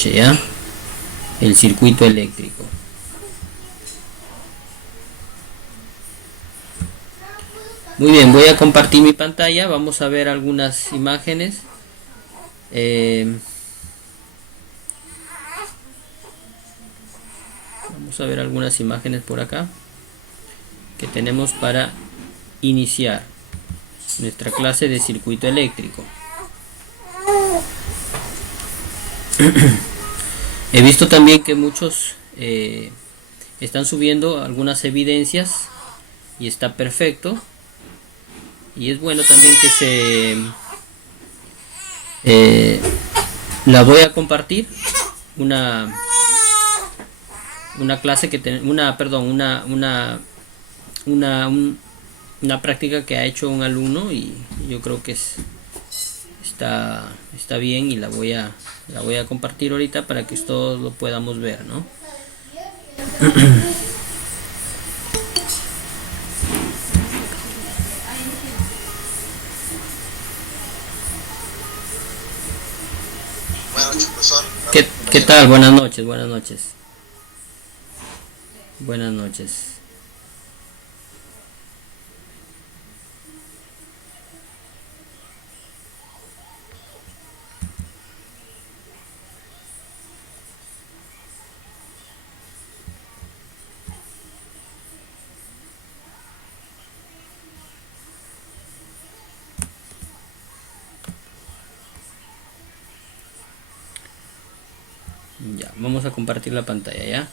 noche, ¿ya? El circuito eléctrico. Muy bien, voy a compartir mi pantalla. Vamos a ver algunas imágenes. Vamos a ver algunas imágenes por acá que tenemos para iniciar nuestra clase de circuito eléctrico. He visto también que muchos están subiendo algunas evidencias y está perfecto. Y es bueno también que la voy a compartir una clase que una práctica que ha hecho un alumno, y yo creo que está bien, y la voy a compartir ahorita para que todos lo podamos ver, ¿no? Buenas noches, profesor. ¿Qué tal? Buenas noches, buenas noches. Buenas noches. Ya, vamos a compartir la pantalla, ¿ya?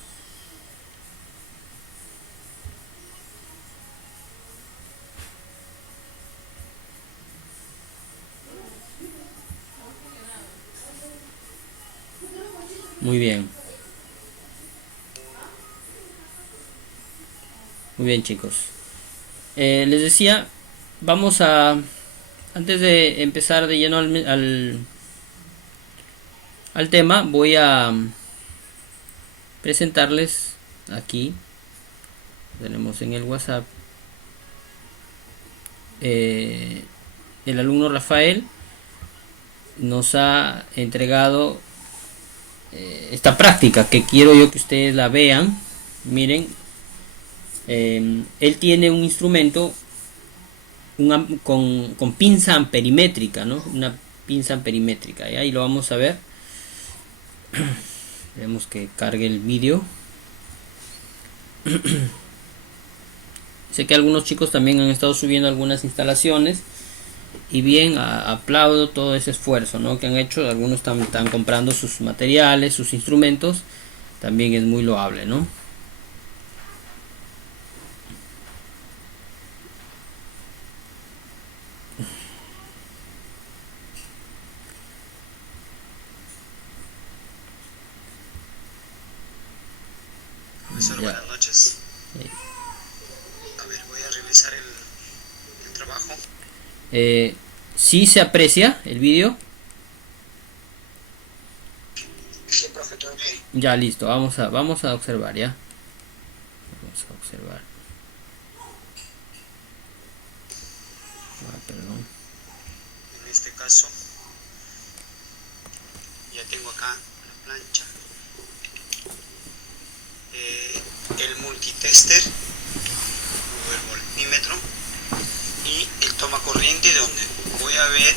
Muy bien. Muy bien, chicos. Les decía, vamos a... Antes de empezar de lleno al tema, voy a presentarles aquí. Tenemos en el WhatsApp el alumno Rafael nos ha entregado esta práctica que quiero yo que ustedes la vean. Miren, él tiene un instrumento con pinza amperimétrica, ¿no? Una pinza amperimétrica, ¿ya? Y lo vamos a ver. Vemos que cargue el vídeo. Sé que algunos chicos también han estado subiendo algunas instalaciones, y bien, aplaudo todo ese esfuerzo, ¿no?, que han hecho. Algunos están comprando sus materiales, sus instrumentos. También es muy loable, ¿no? Profesor, buenas noches. Sí. A ver, voy a revisar el trabajo. ¿Sí se aprecia el vídeo? Sí, profe, todo ok. Ya, listo. Vamos a observar, ¿ya? Vamos a observar. Perdón. En este caso, ya tengo acá la plancha. El multitester o el voltímetro y el toma corriente, donde voy a ver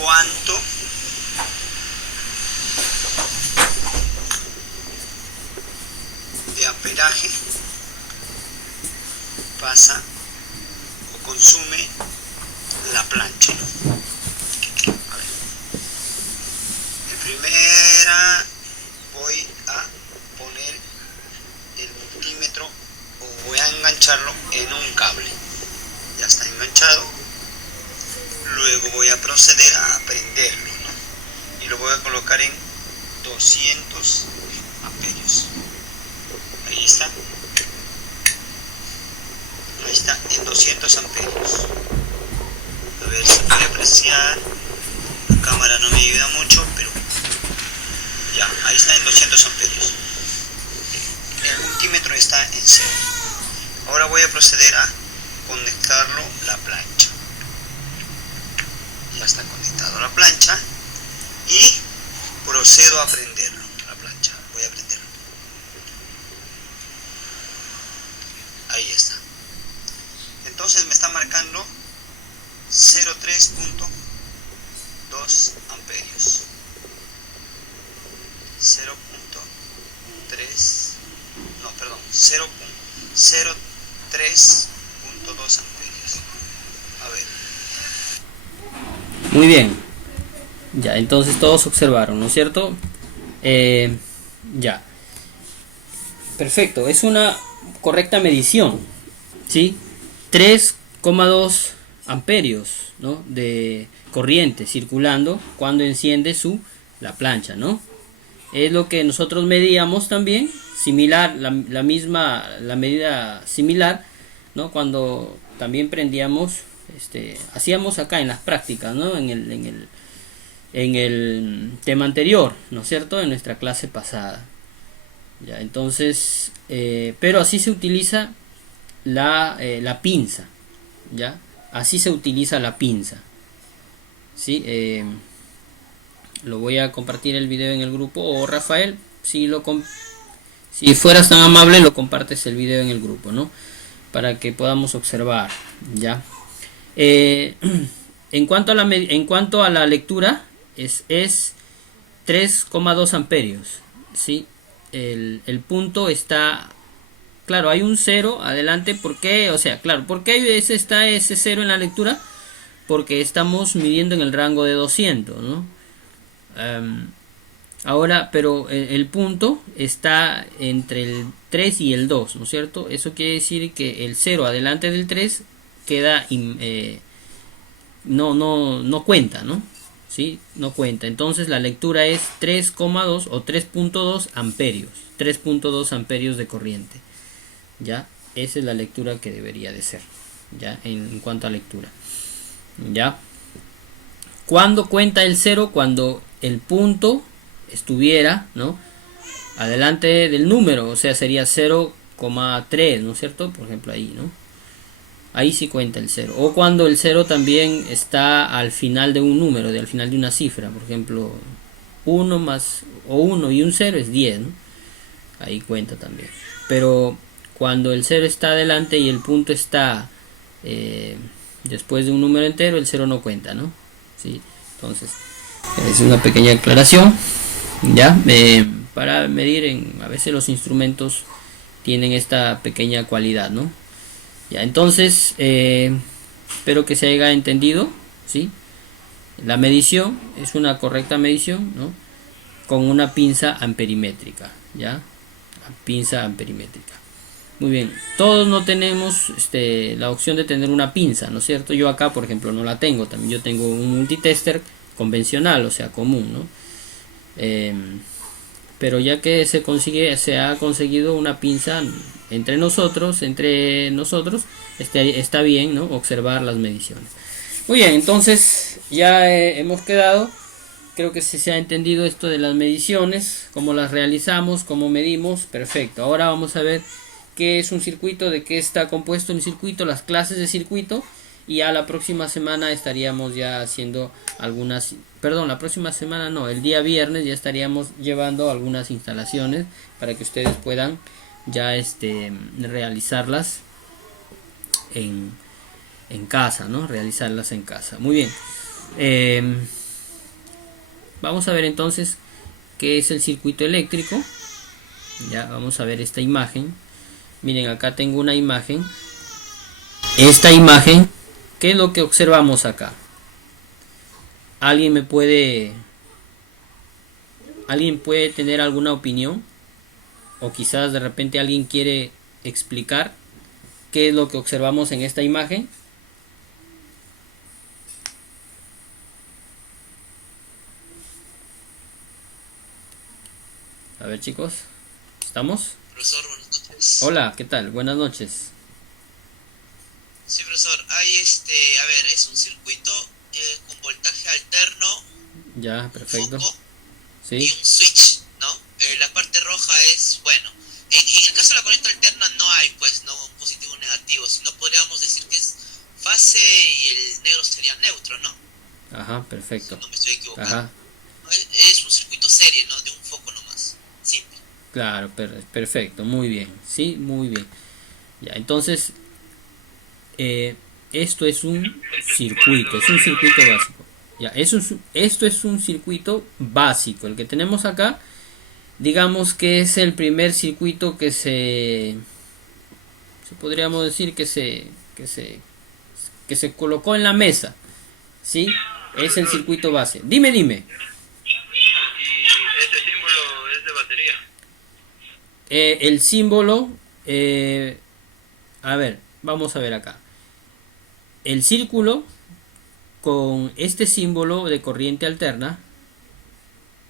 cuánto de amperaje pasa o consume la plancha, ¿no? A ver, en primera voy a poner el multímetro, o voy a engancharlo en un cable. Ya está enganchado. Luego voy a proceder a prenderlo, ¿no? Y lo voy a colocar en 200 amperios. Ahí está. Ahí está, en 200 amperios. A ver si puede apreciar. La cámara no me ayuda mucho, pero ya, ahí está en 200 amperios. El multímetro está en 0. Ahora voy a proceder a conectarlo la plancha. Ya está conectado la plancha, y procedo a prenderlo, la plancha. Voy a prenderlo. Ahí está. Entonces me está marcando 0,3.2 amperios. 0.3, no, perdón, 0.03.2 amperios. A ver. Muy bien. Ya, entonces todos observaron, ¿no es cierto? Ya. Perfecto, es una correcta medición, ¿sí? 3,2 amperios, ¿no?, de corriente circulando cuando enciende la plancha, ¿no? Es lo que nosotros medíamos también, similar, la medida similar, ¿no?, cuando también prendíamos, hacíamos acá en las prácticas, ¿no?, en el tema anterior, ¿no es cierto?, en nuestra clase pasada. Ya, entonces, pero así se utiliza la pinza, ¿ya? Así se utiliza la pinza, ¿sí? Lo voy a compartir el video en el grupo, o Rafael, si fueras tan amable, lo compartes el video en el grupo, ¿no?, para que podamos observar, ¿ya? En cuanto a la lectura, es 3,2 amperios, ¿sí? El punto está, claro, hay un 0 adelante. ¿Por qué? O sea, claro, ¿por qué está ese 0 en la lectura? Porque estamos midiendo en el rango de 200, ¿no? Ahora, pero el punto está entre el 3 y el 2, ¿no es cierto? Eso quiere decir que el 0 adelante del 3 queda no cuenta, ¿no? ¿Sí? No cuenta. Entonces la lectura es 3,2 o 3.2 amperios. 3.2 amperios de corriente. ¿Ya? Esa es la lectura que debería de ser. ¿Ya? En cuanto a lectura. ¿Ya? ¿Cuándo cuenta el 0? Cuando el punto estuviera, ¿no?, adelante del número. O sea, sería 0,3, ¿no es cierto? Por ejemplo, ahí, ¿no? Ahí sí cuenta el 0. O cuando el 0 también está al final de un número, al final de una cifra. Por ejemplo, 1 y un 0 es 10, ¿no? Ahí cuenta también. Pero cuando el 0 está adelante y el punto está después de un número entero, el 0 no cuenta, ¿no? ¿Sí? Entonces, es una pequeña aclaración, ¿ya? Para medir, a veces los instrumentos tienen esta pequeña cualidad, ¿no? Ya, entonces, espero que se haya entendido, ¿sí? La medición es una correcta medición, ¿no?, con una pinza amperimétrica, ¿ya? La pinza amperimétrica. Muy bien, todos no tenemos la opción de tener una pinza, ¿no es cierto? Yo acá, por ejemplo, no la tengo. También yo tengo un multitester convencional, o sea, común, ¿no? Pero ya que se ha conseguido una pinza entre nosotros, está bien, ¿no?, observar las mediciones. Muy bien, entonces ya hemos quedado. Creo que se ha entendido esto de las mediciones, cómo las realizamos, cómo medimos. Perfecto. Ahora vamos a ver qué es un circuito, de qué está compuesto un circuito, las clases de circuito. Y a la próxima semana estaríamos ya haciendo la próxima semana no, el día viernes ya estaríamos llevando algunas instalaciones para que ustedes puedan ya realizarlas en casa, ¿no? Realizarlas en casa. Muy bien. Vamos a ver entonces qué es el circuito eléctrico. Ya vamos a ver esta imagen. Miren, acá tengo una imagen. Esta imagen, ¿qué es lo que observamos acá? ¿Alguien puede tener alguna opinión? O quizás de repente alguien quiere explicar qué es lo que observamos en esta imagen. A ver, chicos, ¿estamos? Profesor, buenas noches. Hola, ¿qué tal? Buenas noches. Sí, profesor, hay a ver, es un circuito con voltaje alterno, Ya, perfecto. foco Sí. y un switch, ¿no? La parte roja es, bueno, en el caso de la corriente alterna no hay, pues, no positivo o negativo, sino podríamos decir que es fase y el negro sería neutro, ¿no? Ajá, perfecto. Si no me estoy equivocando. Ajá. Es un circuito C, Claro, perfecto, muy bien, sí, muy bien. Ya, entonces, esto es un circuito básico. Ya, esto es un circuito básico. El que tenemos acá, digamos que es el primer circuito se podríamos decir que se colocó en la mesa, ¿sí? Es el Profesor, circuito base. Dime. y este símbolo es de batería. El símbolo, a ver, vamos a ver acá. El círculo con este símbolo de corriente alterna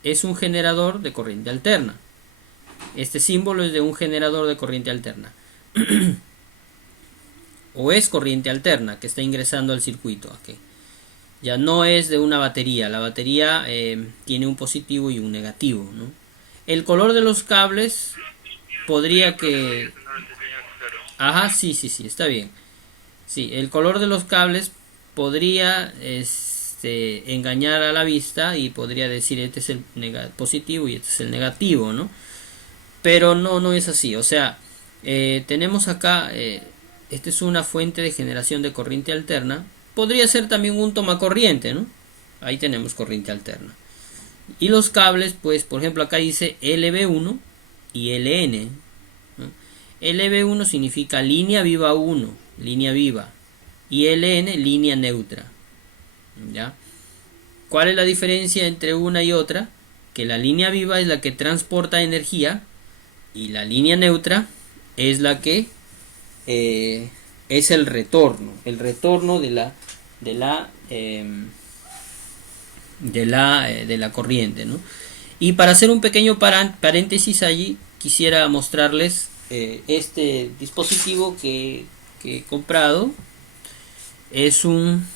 es un generador de corriente alterna. Este símbolo es de un generador de corriente alterna. O es corriente alterna que está ingresando al circuito. Okay. Ya no es de una batería. La batería tiene un positivo y un negativo, ¿no? El color de los cables podría que... Ajá, sí, está bien. Sí, el color de los cables podría engañar a la vista y podría decir este es el positivo y este es el negativo, ¿no? Pero no es así. O sea, tenemos acá, esta es una fuente de generación de corriente alterna. Podría ser también un tomacorriente, ¿no? Ahí tenemos corriente alterna. Y los cables, pues, por ejemplo, acá dice LB1 y LN, ¿no? LB1 significa línea viva 1, línea viva, y LN, línea neutra. ¿Ya? ¿Cuál es la diferencia entre una y otra? Que la línea viva es la que transporta energía y la línea neutra es la que es el retorno de la corriente, ¿no? Y para hacer un pequeño paréntesis allí, quisiera mostrarles este dispositivo que he comprado. Es un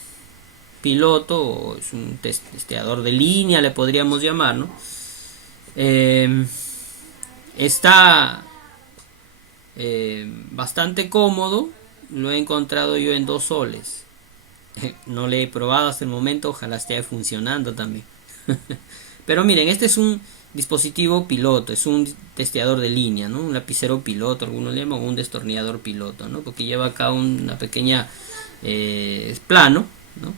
piloto o es un testeador de línea, le podríamos llamar, ¿no? Está bastante cómodo. Lo he encontrado yo en 2 soles. No le he probado hasta el momento, ojalá esté funcionando también. Pero miren, este es un dispositivo piloto, es un testeador de línea, ¿no? Un lapicero piloto, algunos le llaman, un destornillador piloto, ¿no? Porque lleva acá una pequeña plano, ¿no?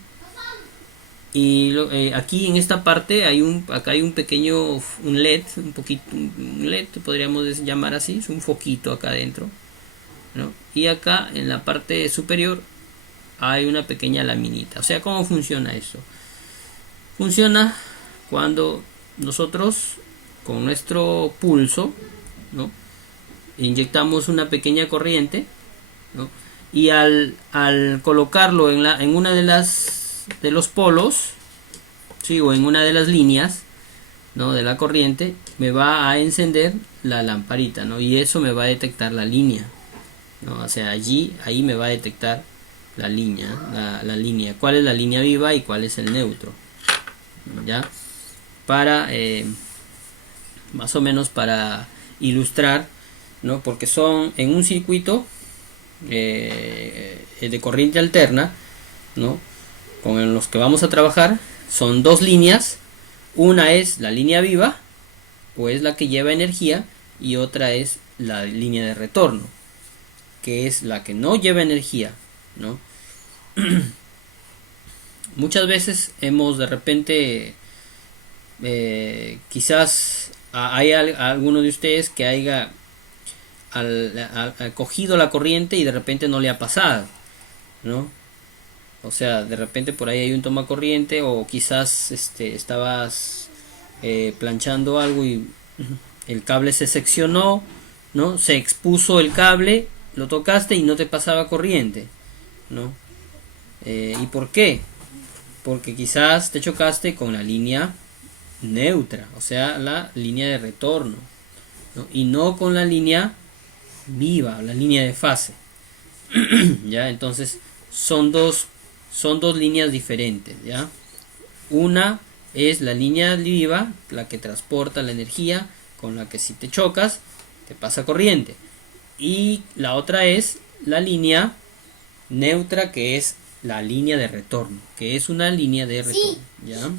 Y aquí en esta parte acá hay un pequeño un LED, un LED podríamos llamar así, es un foquito acá adentro, ¿no? Y acá en la parte superior hay una pequeña laminita. O sea, ¿cómo funciona eso? Funciona cuando nosotros con nuestro pulso, ¿no?, inyectamos una pequeña corriente, ¿no?, y al colocarlo en una de los polos, ¿sí?, o en una de las líneas, ¿no?, de la corriente, me va a encender la lamparita, ¿no?, y eso me va a detectar la línea, ¿no? O sea, ahí me va a detectar la línea, la línea, cuál es la línea viva y cuál es el neutro, ¿ya? Para más o menos para ilustrar, ¿no? Porque son en un circuito de corriente alterna, ¿no?, con los que vamos a trabajar, son 2 líneas. Una es la línea viva, o es la que lleva energía, y otra es la línea de retorno, que es la que no lleva energía, ¿no? Muchas veces hemos de repente quizás hay alguno de ustedes que haya cogido la corriente y de repente no le ha pasado, ¿no? O sea, de repente por ahí hay un tomacorriente, o quizás estabas planchando algo y el cable se seccionó, ¿no? Se expuso el cable, lo tocaste y no te pasaba corriente, ¿no? ¿Y por qué? Porque quizás te chocaste con la línea neutra, o sea, la línea de retorno, ¿no?, y no con la línea viva, la línea de fase. Ya, entonces son dos líneas diferentes, ¿ya? Una es la línea viva, la que transporta la energía, con la que si te chocas te pasa corriente, y la otra es la línea neutra, que es la línea de retorno, que es una línea de retorno, sí. ¿Ya?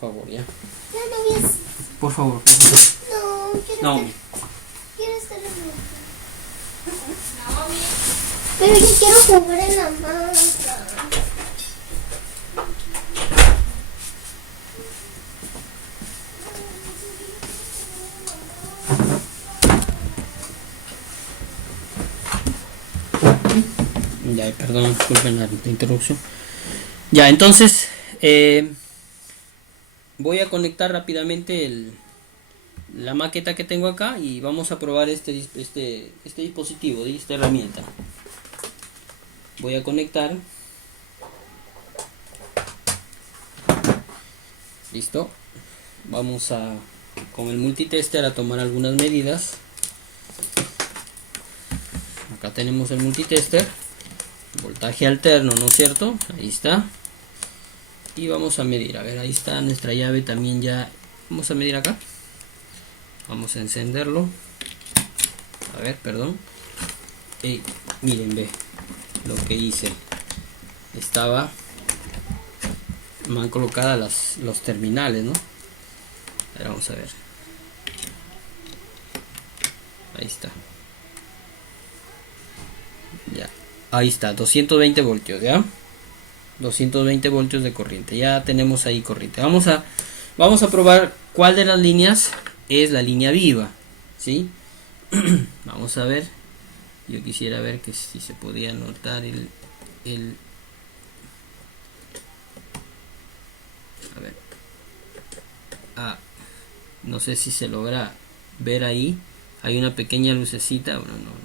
por favor, ¿ya? No, no, Por favor. no, No. Quiero estar en la pero yo quiero jugar en la masa. Ya, perdón, disculpen la interrupción. Ya, entonces voy a conectar rápidamente la maqueta que tengo acá y vamos a probar este dispositivo, esta herramienta. Voy a conectar. Listo. Vamos con el multitester a tomar algunas medidas. Acá tenemos el multitester. Voltaje alterno, ¿no es cierto? Ahí está. Y vamos a medir. A ver, ahí está nuestra llave también ya. Vamos a medir acá. Vamos a encenderlo. A ver, perdón. Miren, ve lo que hice. Estaba mal colocadas los terminales, ¿no? Ahora vamos a ver. Ahí está. Ya. Ahí está, 220 voltios, ¿ya? 220 voltios de corriente. Ya tenemos ahí corriente. Vamos a probar cuál de las líneas es la línea viva, ¿sí? Vamos a ver. Yo quisiera ver que si se podía notar a ver. No sé si se logra ver ahí. Hay una pequeña lucecita. Bueno, no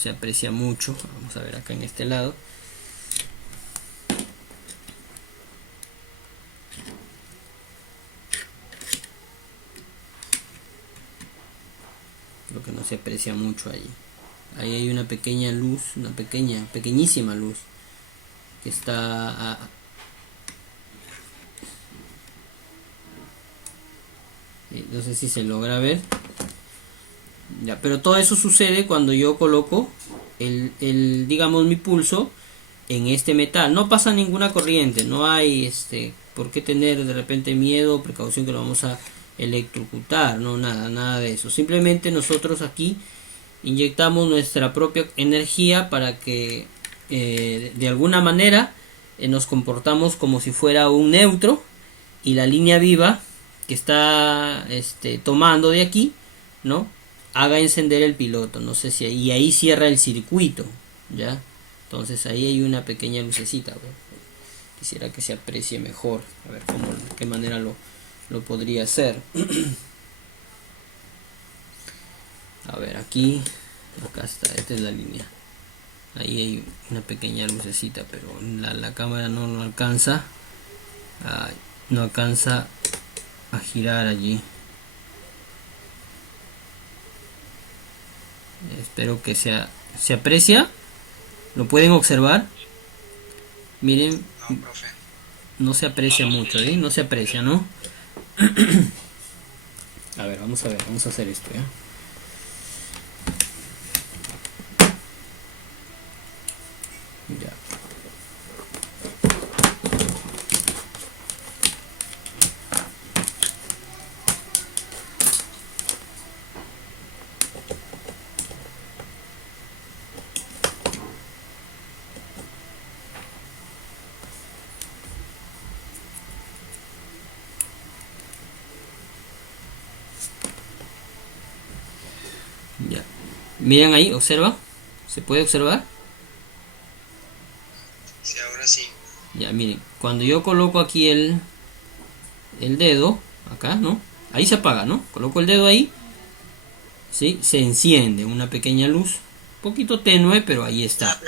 se aprecia mucho. Vamos a ver acá en este lado. Lo que no se aprecia mucho ahí. Ahí hay una pequeña luz, pequeñísima luz que está no sé si se logra ver. Ya, pero todo eso sucede cuando yo coloco digamos mi pulso en este metal. No pasa ninguna corriente, no hay por qué tener de repente miedo o precaución que lo vamos a electrocutar, no, nada de eso. Simplemente nosotros aquí inyectamos nuestra propia energía para que de alguna manera nos comportamos como si fuera un neutro y la línea viva que está tomando de aquí, ¿no?, haga encender el piloto. No sé si y ahí cierra el circuito, ya. Entonces ahí hay una pequeña lucecita. Quisiera que se aprecie mejor, a ver de qué manera lo podría hacer. A ver, acá está, esta es la línea. Ahí hay una pequeña lucecita, pero la cámara no alcanza a girar allí. Espero que se aprecia. ¿Lo pueden observar? Miren, no se aprecia mucho, ¿eh? No se aprecia, ¿no? A ver, vamos a hacer esto, ¿ya? Ya. Ya. Miren ahí, observa. ¿Se puede observar? Sí, ahora sí. Ya, miren, cuando yo coloco aquí el dedo, acá, ¿no? Ahí se apaga, ¿no? Coloco el dedo ahí, ¿sí? Se enciende una pequeña luz, un poquito tenue, pero ahí está.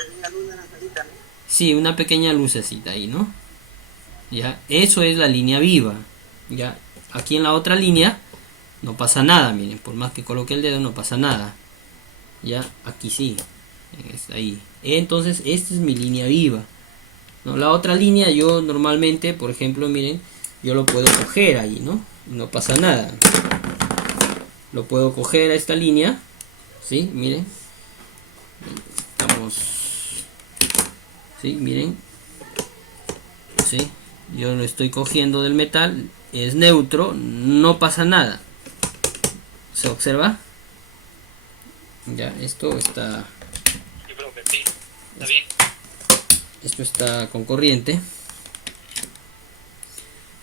Sí, una pequeña lucecita ahí, ¿no? Ya, eso es la línea viva. Ya, aquí en la otra línea no pasa nada, miren, por más que coloque el dedo no pasa nada. Ya, aquí sí, ahí. Entonces, esta es mi línea viva. ¿No? La otra línea yo normalmente, por ejemplo, miren, yo lo puedo coger ahí, ¿no? No pasa nada. Lo puedo coger a esta línea, ¿sí? Miren. Estamos, ¿sí? Miren. ¿Sí? Yo lo estoy cogiendo del metal, es neutro, no pasa nada. ¿Se observa? Ya, esto está... Sí, profe, sí, está bien. Esto está con corriente.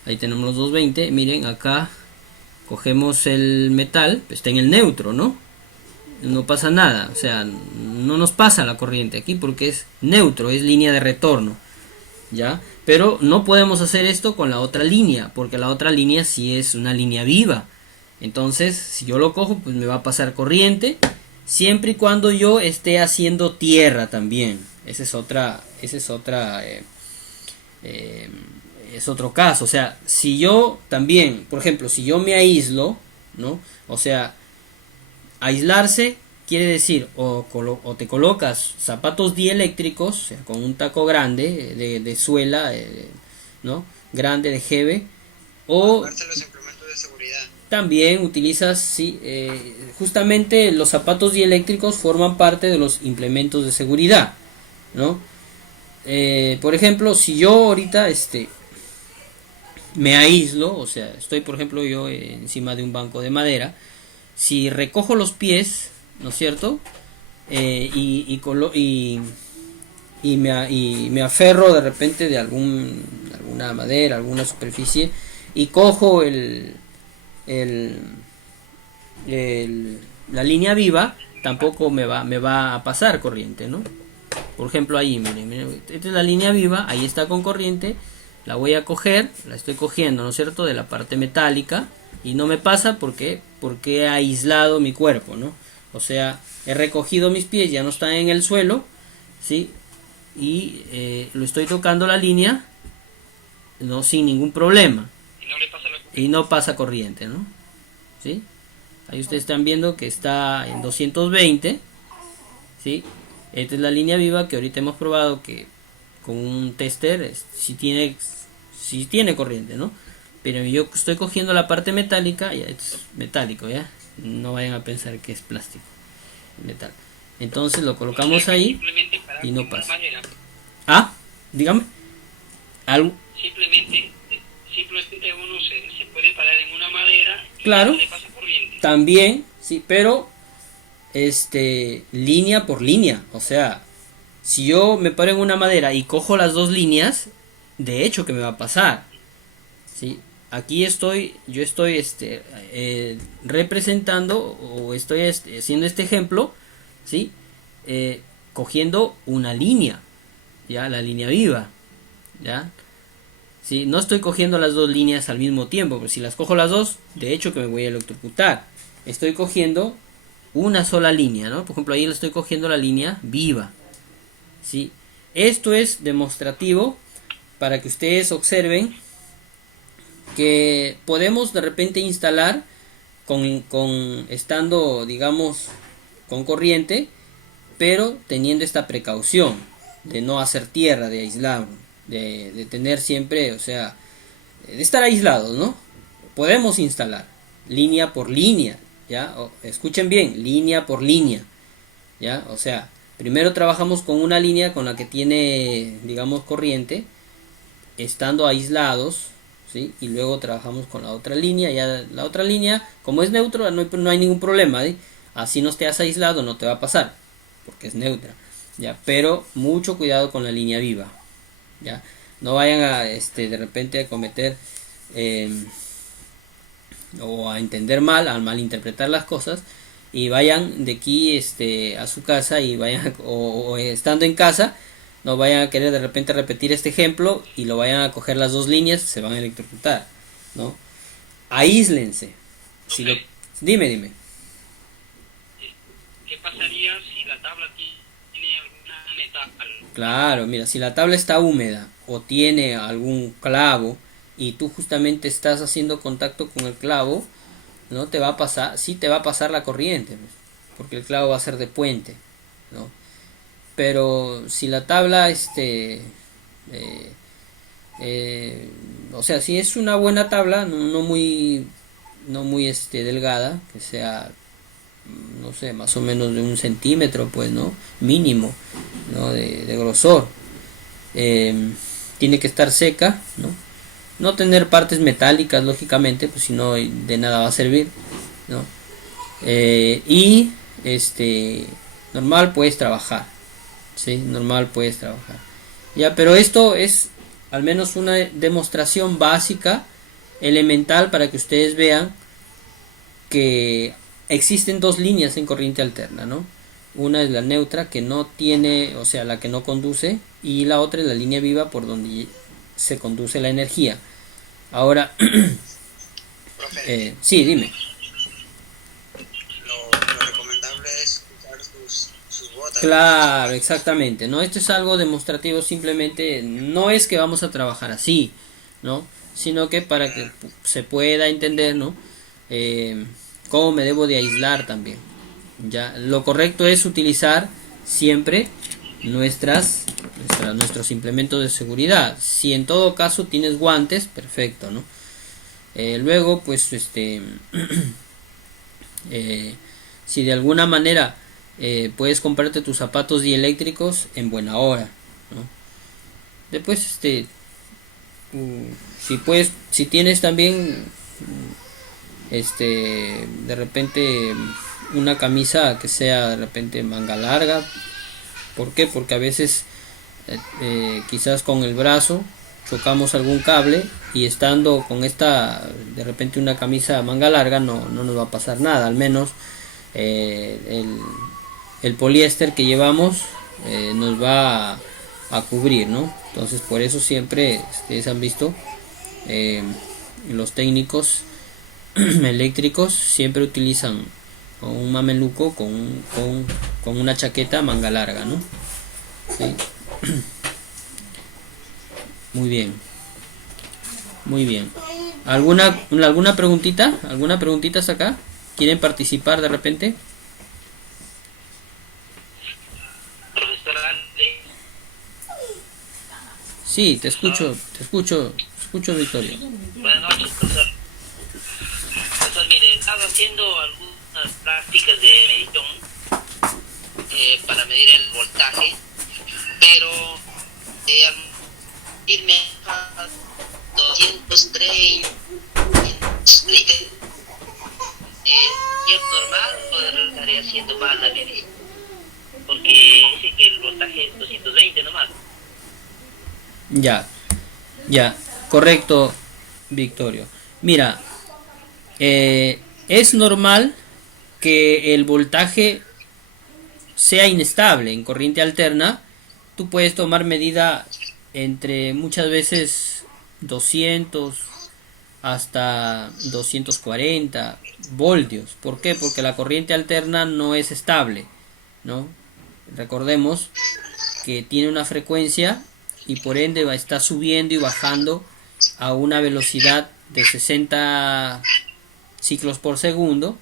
Ahí tenemos los 220. Miren, acá cogemos el metal, está en el neutro, ¿no? No pasa nada, o sea, no nos pasa la corriente aquí porque es neutro, es línea de retorno, ¿ya? Pero no podemos hacer esto con la otra línea, porque la otra línea sí es una línea viva. Entonces, si yo lo cojo, pues me va a pasar corriente, siempre y cuando yo esté haciendo tierra también. Es otro caso. O sea, si yo también, por ejemplo, si yo me aíslo, ¿no? O sea, aislarse quiere decir o te colocas zapatos dieléctricos, o sea, con un taco grande de suela, ¿no? Grande de jeve, o Los implementos de seguridad. también utilizas, sí, justamente los zapatos dieléctricos forman parte de los implementos de seguridad, ¿no? Por ejemplo, si yo ahorita me aíslo, o sea, estoy por ejemplo yo encima de un banco de madera, si recojo los pies, ¿no es cierto? Y me aferro de repente de alguna madera, alguna superficie, y cojo la línea viva, tampoco me va a pasar corriente, ¿no? Por ejemplo ahí, miren, esta es la línea viva, ahí está con corriente, la voy a coger, la estoy cogiendo, ¿no es cierto?, de la parte metálica, y no me pasa porque he aislado mi cuerpo, ¿no? O sea, he recogido mis pies, ya no están en el suelo, ¿sí? Y lo estoy tocando la línea, no, sin ningún problema. Y no pasa corriente, ¿no? ¿Sí? Ahí ustedes están viendo que está en 220, ¿sí? Esta es la línea viva que ahorita hemos probado que con un tester si tiene corriente, ¿no? Pero yo estoy cogiendo la parte metálica, ya es metálico, ¿ya? No vayan a pensar que es plástico, metal. Entonces lo colocamos ahí y no pasa. Ah, dígame. ¿Algo? Simplemente uno se puede parar en una madera y claro, no le pasa corriente. también, sí, pero línea por línea, o sea, si yo me paro en una madera y cojo las dos líneas, de hecho que me va a pasar, ¿sí? Aquí yo estoy representando o estoy haciendo este ejemplo, ¿sí? Cogiendo una línea, ya, la línea viva, ya, ¿sí? No estoy cogiendo las dos líneas al mismo tiempo, porque si las cojo las dos, de hecho que me voy a electrocutar. Estoy cogiendo una sola línea, ¿no? Por ejemplo, ahí le estoy cogiendo la línea viva, ¿sí? Esto es demostrativo para que ustedes observen que podemos de repente instalar estando, digamos, con corriente, pero teniendo esta precaución de no hacer tierra, de aislar, de tener siempre, o sea, de estar aislados, ¿no? Podemos instalar línea por línea, ¿ya? Escuchen bien, línea por línea, ¿ya? O sea, primero trabajamos con una línea con la que tiene, digamos, corriente, estando aislados, ¿sí? Y luego trabajamos con la otra línea. Ya la otra línea, como es neutra, no hay ningún problema, ¿sí? Así no estés aislado, no te va a pasar, porque es neutra, ¿ya? Pero mucho cuidado con la línea viva, ¿ya? No vayan a de repente a cometer o a entender mal, a malinterpretar las cosas, y vayan de aquí a su casa y vayan o estando en casa, no vayan a querer de repente repetir este ejemplo y lo vayan a coger las dos líneas, se van a electrocutar, ¿no? Aíslense. Okay. Dime. ¿Qué pasaría si la tabla tiene alguna metal? Claro, mira, si la tabla está húmeda o tiene algún clavo y tú justamente estás haciendo contacto con el clavo, no te va a pasar, sí te va a pasar la corriente, porque el clavo va a ser de puente, ¿no? Pero si la tabla o sea, si es una buena tabla, no muy delgada, que sea, no sé, más o menos de 1 centímetro, pues, ¿no? Mínimo, ¿no? De grosor, tiene que estar seca, ¿no? No tener partes metálicas, lógicamente, pues si no de nada va a servir, ¿no? Y normal puedes trabajar, ¿sí? Normal puedes trabajar. Ya, pero esto es al menos una demostración básica, elemental, para que ustedes vean que existen dos líneas en corriente alterna, ¿no? Una es la neutra, que no tiene, o sea, la que no conduce, y la otra es la línea viva por donde se conduce la energía. Ahora, Profe, sí, dime. lo recomendable es usar sus botas. Claro, exactamente, ¿no? Esto es algo demostrativo, simplemente no es que vamos a trabajar así, ¿no? Sino que para que se pueda entender, ¿no? Cómo me debo de aislar también. Ya, lo correcto es utilizar siempre nuestros implementos de seguridad. Si en todo caso tienes guantes, perfecto, ¿no? Luego, pues, si de alguna manera puedes comprarte tus zapatos dieléctricos, en buena hora, ¿no? Después, si puedes, si tienes también, de repente una camisa que sea de repente manga larga. ¿Por qué? Porque a veces quizás con el brazo chocamos algún cable, y estando con esta de repente una camisa manga larga no nos va a pasar nada, al menos el poliéster que llevamos nos va a cubrir, ¿no? Entonces por eso siempre ustedes han visto los técnicos eléctricos siempre utilizan un mameluco con una chaqueta manga larga, ¿no? ¿Sí? Muy bien, muy bien. ¿Alguna preguntita? ¿Alguna preguntita hasta acá? ¿Quieren participar de repente? Profesora, Sí, te escucho, Victorio. buenas noches, profesor. Profesor, mire, estaba haciendo algunas prácticas de medición para medir el voltaje, pero al irme a 230, ¿es normal o estaría haciendo mal la medición? Porque dice que el voltaje es 220 nomás. Ya, correcto, Victorio. Mira, es normal que el voltaje sea inestable en corriente alterna. Tú puedes tomar medida entre muchas veces 200 hasta 240 voltios. ¿Por qué? Porque la corriente alterna no es estable, ¿no? Recordemos que tiene una frecuencia y por ende va a estar subiendo y bajando a una velocidad de 60 ciclos por segundo,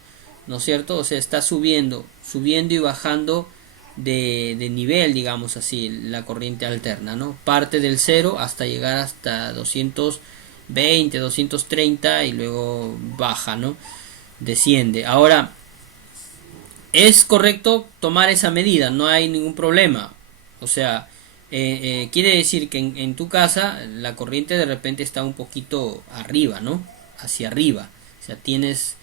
¿no es cierto? O sea, está subiendo y bajando de nivel, digamos así, la corriente alterna, ¿no? Parte del cero hasta llegar hasta 220, 230 y luego baja, ¿no? Desciende. Ahora, es correcto tomar esa medida, no hay ningún problema. O sea, quiere decir que en tu casa la corriente de repente está un poquito arriba, ¿no? Hacia arriba. O sea, tienes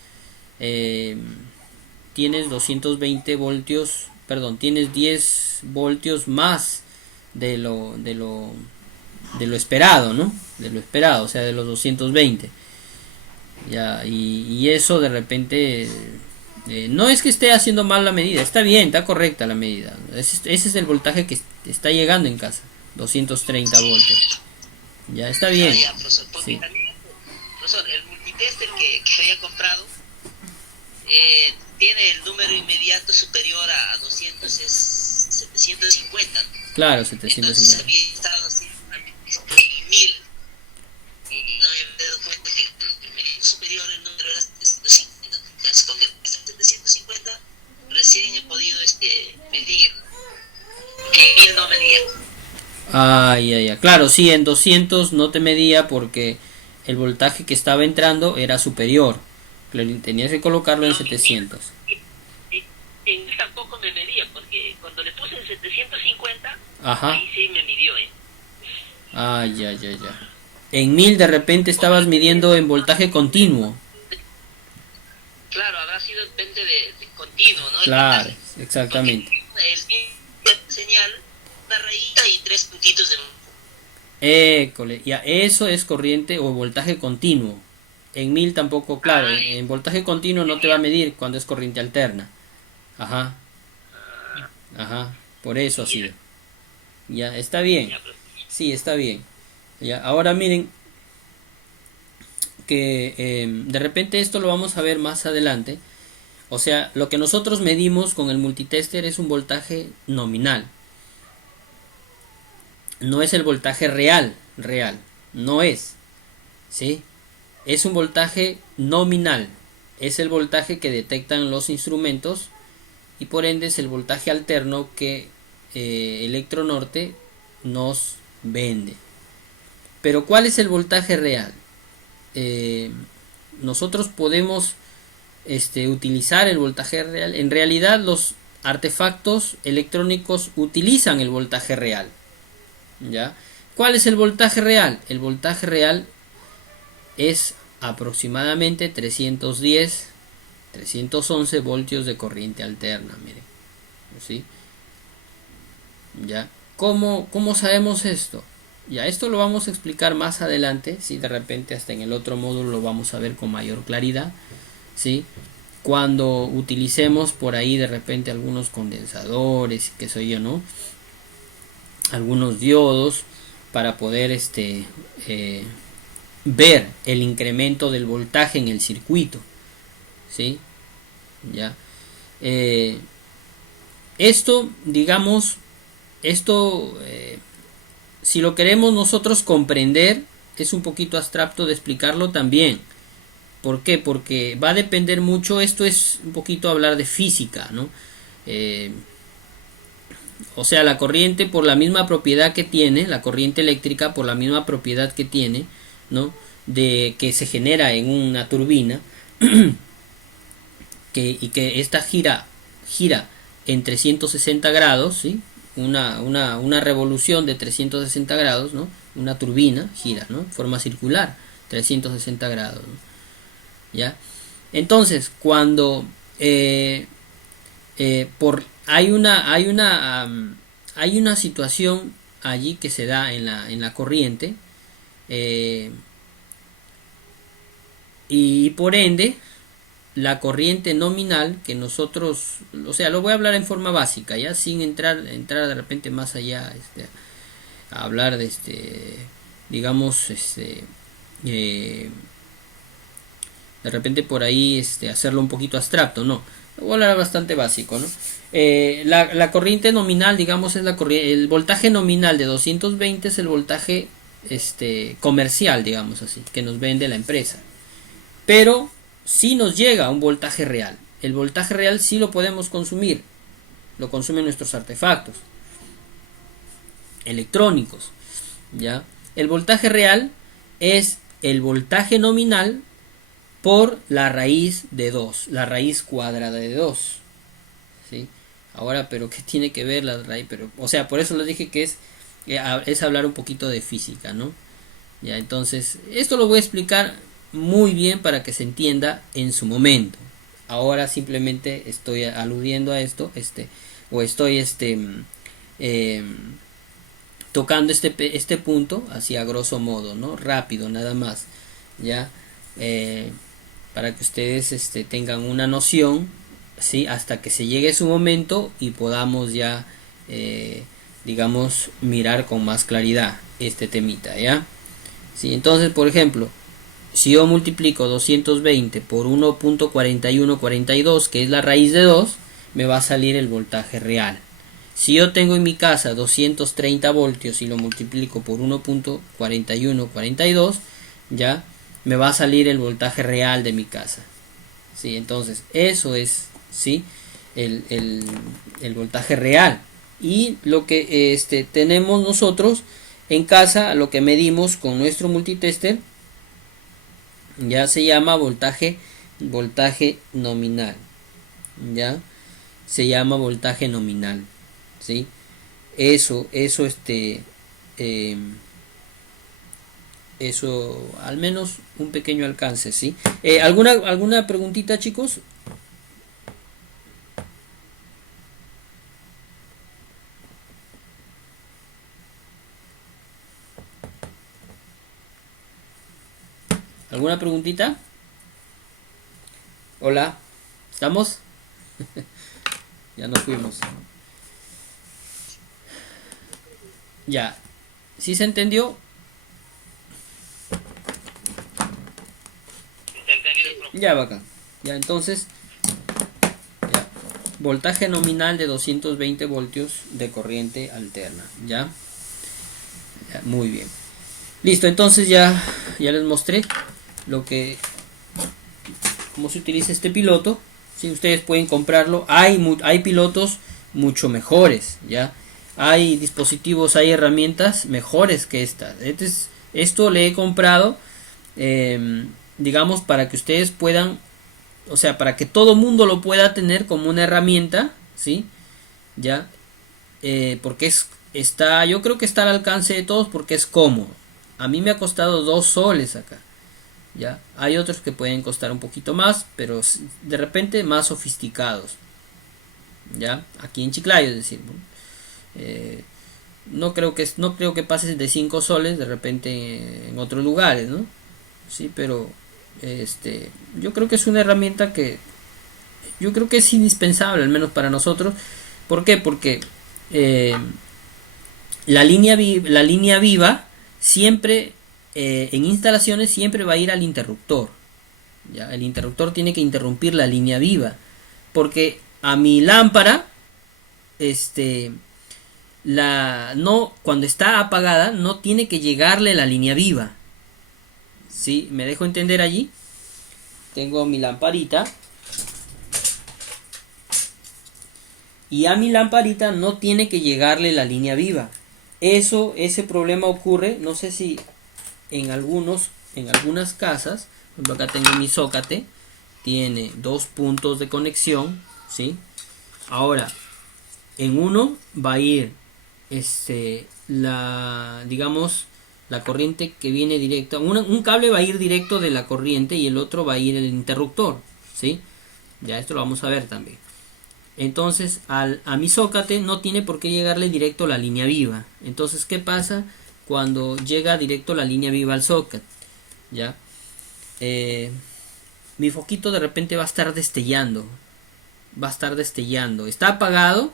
220 voltios, perdón, tienes 10 voltios más de lo esperado, ¿no? De lo esperado, o sea, de los 220. Ya, y eso de repente no es que esté haciendo mal la medida, está bien, está correcta la medida. Ese es el voltaje que está llegando en casa, 230 voltios. Ya está bien. Ya, profesor, porque Sí. también, profesor, el multitester que había comprado tiene el número inmediato superior a 200, es 750. Claro, Entonces 750. había estado haciendo una medición en 1000 y no me había dado cuenta que el meridiano superior el número era 750. Entonces con el 750 recién he podido medir, que en 1000 no medía. Claro, sí, en 200 no te medía porque el voltaje que estaba entrando era superior. Tenías que colocarlo en 700. En 1000 tampoco me medía, porque cuando le puse en 750, Ajá. ahí sí me midió. Ya. En 1000 de repente estabas midiendo en voltaje continuo. Claro, habrá sido depende de continuo, ¿no? Claro, exactamente. El señal, una rayita y 3 puntitos de... École, ya, eso es corriente o voltaje continuo. En 1000 tampoco, claro, en voltaje continuo no te va a medir cuando es corriente alterna. Ajá, ajá, por eso así. Ya, está bien. Sí, está bien. Ya, ahora miren que de repente esto lo vamos a ver más adelante. O sea, lo que nosotros medimos con el multitester es un voltaje nominal. No es el voltaje real, no es, ¿sí? Es un voltaje nominal, es el voltaje que detectan los instrumentos y por ende es el voltaje alterno que Electronorte nos vende. Pero ¿cuál es el voltaje real? Nosotros podemos utilizar el voltaje real. En realidad los artefactos electrónicos utilizan el voltaje real. ¿Ya? ¿Cuál es el voltaje real? El voltaje real es aproximadamente 310, 311 voltios de corriente alterna. Miren, ¿sí? ¿Ya? ¿Cómo sabemos esto? Ya, esto lo vamos a explicar más adelante, ¿sí? De repente hasta en el otro módulo lo vamos a ver con mayor claridad, ¿sí? Cuando utilicemos por ahí de repente algunos condensadores, qué sé yo, ¿no? Algunos diodos para poder ver el incremento del voltaje en el circuito, ¿sí? Ya. Esto, digamos, si lo queremos nosotros comprender, es un poquito abstracto de explicarlo también. ¿Por qué? Porque va a depender mucho, esto es un poquito hablar de física, ¿no? O sea, la corriente por la misma propiedad que tiene, la corriente eléctrica por la misma propiedad que tiene, ¿no? De que se genera en una turbina y que esta gira en 360 grados, ¿sí? Una revolución de 360 grados, ¿no? Una turbina gira, ¿no? Forma circular, 360 grados, ¿no? ¿Ya? Entonces, cuando hay una situación allí que se da en la corriente y por ende la corriente nominal que nosotros, o sea, lo voy a hablar en forma básica, ya sin entrar de repente más allá, a hablar de digamos, de repente por ahí hacerlo un poquito abstracto, no, voy a hablar bastante básico, ¿no? La corriente nominal, digamos, es el voltaje nominal de 220 es el voltaje comercial, digamos así, que nos vende la empresa. Pero si nos llega un voltaje real, el voltaje real sí lo podemos consumir, lo consumen nuestros artefactos electrónicos, ¿ya? El voltaje real es el voltaje nominal por la raíz de 2, la raíz cuadrada de 2, ¿sí? Ahora, pero ¿qué tiene que ver la raíz? Pero, o sea, por eso les dije que es hablar un poquito de física, ¿no? Ya, entonces, esto lo voy a explicar muy bien para que se entienda en su momento. Ahora simplemente estoy aludiendo a esto, o estoy tocando este punto así a grosso modo, ¿no? Rápido, nada más, ya, para que ustedes tengan una noción, ¿sí? Hasta que se llegue su momento y podamos ya, digamos, mirar con más claridad este temita, ¿ya? ¿Sí? Entonces, por ejemplo, si yo multiplico 220 por 1.4142, que es la raíz de 2, me va a salir el voltaje real. Si yo tengo en mi casa 230 voltios y lo multiplico por 1.4142, ya me va a salir el voltaje real de mi casa. ¿Sí? Entonces, eso es, ¿sí? el voltaje real. Y lo que tenemos nosotros en casa, lo que medimos con nuestro multitester, ya se llama voltaje nominal, ya se llama voltaje nominal, ¿sí? Eso eso, al menos un pequeño alcance, ¿sí? ¿Alguna preguntita, chicos? ¿Alguna preguntita? Hola, ¿estamos? Ya nos fuimos. Ya, ¿sí se entendió? Ya, bacán. Ya, entonces, ya. Voltaje nominal de 220 voltios de corriente alterna. ¿Ya? Ya, muy bien. Listo, entonces ya les mostré cómo se utiliza este piloto. Si ustedes pueden comprarlo, hay pilotos mucho mejores, ¿ya? Hay dispositivos, hay herramientas mejores que esta. Esto le he comprado, digamos, para que ustedes puedan, o sea, para que todo mundo lo pueda tener como una herramienta, ¿sí? ¿Ya? Porque yo creo que está al alcance de todos porque es cómodo. A mí me ha costado 2 soles acá. ¿Ya? Hay otros que pueden costar un poquito más, pero de repente más sofisticados. ¿Ya? Aquí en Chiclayo, es decir, no creo que pases de 5 soles de repente en otros lugares, ¿no? Sí, pero yo creo que es una herramienta que yo creo que es indispensable, al menos para nosotros. ¿Por qué? Porque la línea viva siempre en instalaciones siempre va a ir al interruptor. ¿Ya? El interruptor tiene que interrumpir la línea viva, porque a mi lámpara cuando está apagada no tiene que llegarle la línea viva. ¿Sí? ¿Me dejo entender allí? Tengo mi lamparita y a mi lamparita no tiene que llegarle la línea viva. Ese problema ocurre, no sé si en algunas casas. Por ejemplo, acá tengo mi zócate, tiene 2 puntos de conexión, ¿sí? Ahora, en uno va a ir digamos, la corriente que viene directa. Un cable va a ir directo de la corriente y el otro va a ir el interruptor, ¿sí? Ya esto lo vamos a ver también. Entonces, a mi zócate no tiene por qué llegarle directo la línea viva. Entonces, ¿qué pasa cuando llega directo la línea viva al zócate? ¿Ya? Mi foquito de repente va a estar destellando. Está apagado,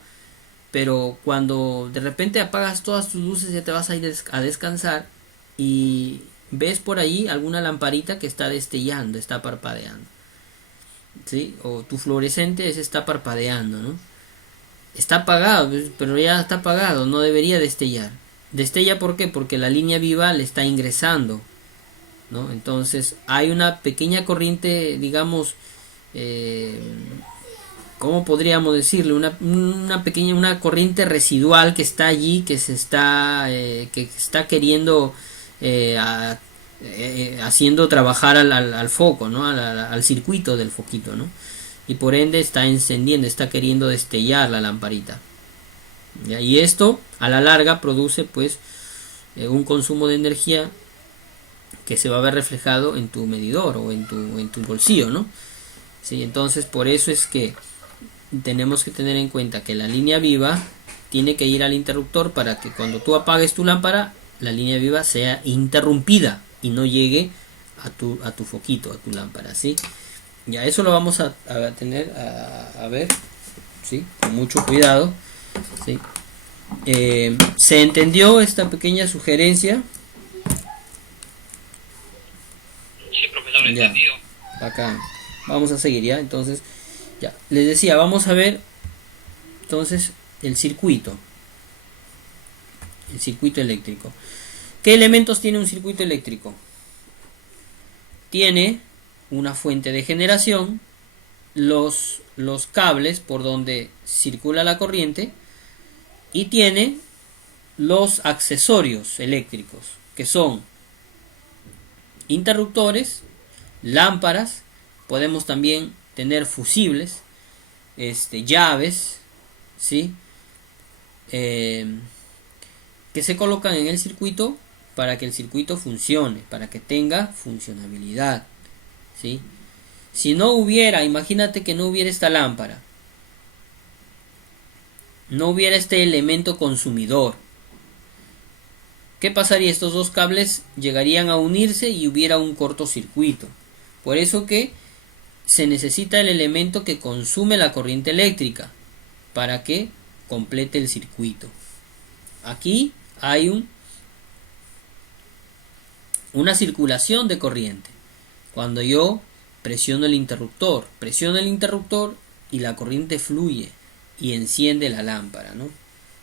pero cuando de repente apagas todas tus luces ya te vas a ir a descansar y ves por ahí alguna lamparita que está destellando, está parpadeando, ¿sí? O tu fluorescente está parpadeando, ¿no? Está apagado, pero ya está apagado, no debería destellar. Destella, ¿por qué? Porque la línea viva le está ingresando, ¿no? Entonces hay una pequeña corriente, digamos, ¿cómo podríamos decirle? Una corriente residual que está allí, que está queriendo haciendo trabajar al foco, ¿no? Al circuito del foquito, ¿no? Y por ende está encendiendo, está queriendo destellar la lamparita. ¿Ya? Y esto a la larga produce pues un consumo de energía que se va a ver reflejado en tu medidor o en tu bolsillo, ¿no? ¿Sí? Entonces por eso es que tenemos que tener en cuenta que la línea viva tiene que ir al interruptor para que cuando tú apagues tu lámpara la línea viva sea interrumpida y no llegue a tu foquito, a tu lámpara, ¿sí? Ya eso lo vamos a tener a ver, ¿sí? Con mucho cuidado, ¿sí? ¿Se entendió esta pequeña sugerencia? Sí, profesor, Ya, entendido. bacán. Vamos a seguir, ¿ya? Entonces, ya, les decía, vamos a ver entonces el circuito eléctrico. ¿Qué elementos tiene un circuito eléctrico? Tiene una fuente de generación, los cables por donde circula la corriente, y tiene los accesorios eléctricos, que son interruptores, lámparas, podemos también tener fusibles, llaves, ¿sí? Que se colocan en el circuito para que el circuito funcione, para que tenga funcionabilidad, ¿sí? Si no hubiera, imagínate que no hubiera esta lámpara, no hubiera este elemento consumidor, ¿qué pasaría? Estos dos cables llegarían a unirse y hubiera un cortocircuito. Por eso que se necesita el elemento que consume la corriente eléctrica para que complete el circuito. Aquí hay una circulación de corriente. Cuando yo presiono el interruptor y la corriente fluye y enciende la lámpara, ¿no?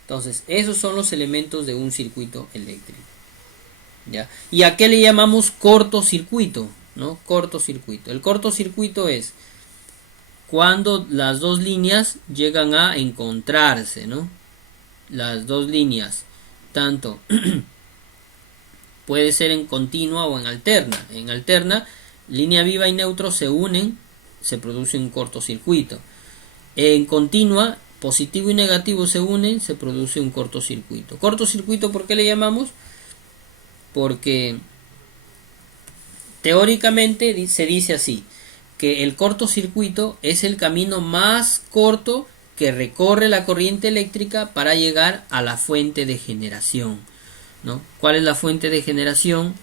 Entonces, esos son los elementos de un circuito eléctrico, ¿ya? ¿Y a qué le llamamos cortocircuito? ¿No? Cortocircuito. El cortocircuito es cuando las dos líneas llegan a encontrarse, ¿no? Las dos líneas, tanto puede ser en continua o en alterna. En alterna, línea viva y neutro se unen, se produce un cortocircuito. En continua, positivo y negativo se unen, se produce un cortocircuito. Cortocircuito, ¿por qué le llamamos? Porque teóricamente se dice así, que el cortocircuito es el camino más corto que recorre la corriente eléctrica para llegar a la fuente de generación, ¿no? ¿Cuál es la fuente de generación?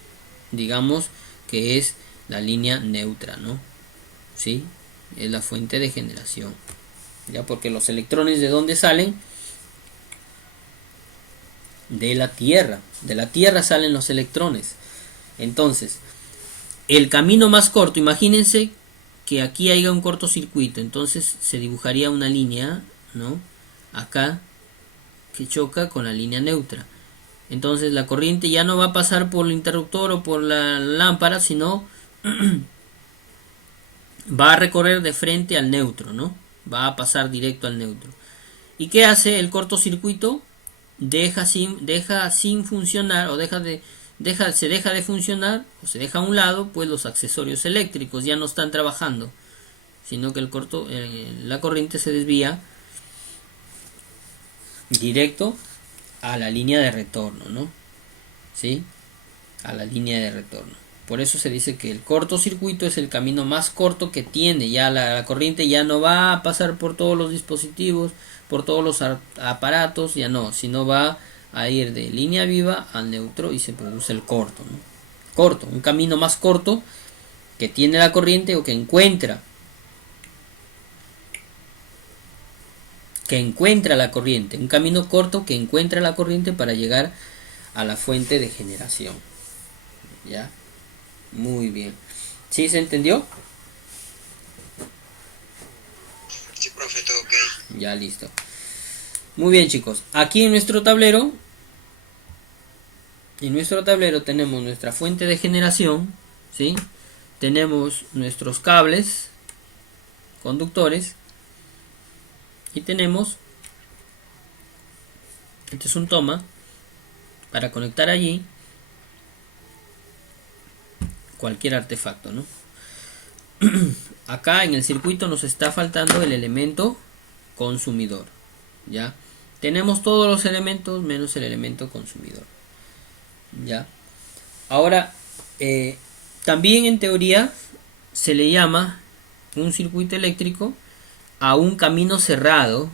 Digamos que es la línea neutra, ¿no? ¿Sí? Es la fuente de generación, ¿ya? Porque los electrones, ¿de dónde salen? De la Tierra salen los electrones. Entonces, el camino más corto, imagínense que aquí haya un cortocircuito, entonces se dibujaría una línea, ¿no? Acá, que choca con la línea neutra. Entonces la corriente ya no va a pasar por el interruptor o por la lámpara, sino va a recorrer de frente al neutro, ¿no? Va a pasar directo al neutro. ¿Y qué hace el cortocircuito? Deja sin funcionar, o se deja de funcionar, o se deja a un lado, pues los accesorios eléctricos ya no están trabajando, sino que la corriente se desvía directo a la línea de retorno, ¿no? ¿Sí? A la línea de retorno. Por eso se dice que el cortocircuito es el camino más corto que tiene. Ya la corriente ya no va a pasar por todos los dispositivos, por todos los aparatos, ya no, sino va a ir de línea viva al neutro y se produce el corto, ¿no? Corto, un camino más corto que tiene la corriente o que encuentra la corriente, un camino corto que encuentra la corriente para llegar a la fuente de generación. ¿Ya? Muy bien. ¿Sí se entendió? Sí, profe, todo ok. Ya, listo. Muy bien, chicos. Aquí en nuestro tablero tenemos nuestra fuente de generación, ¿sí? Tenemos nuestros cables conductores y tenemos, este es un toma para conectar allí cualquier artefacto, ¿no? Acá en el circuito nos está faltando el elemento consumidor, ¿ya? Tenemos todos los elementos menos el elemento consumidor, ¿ya? Ahora, también en teoría se le llama un circuito eléctrico a un camino cerrado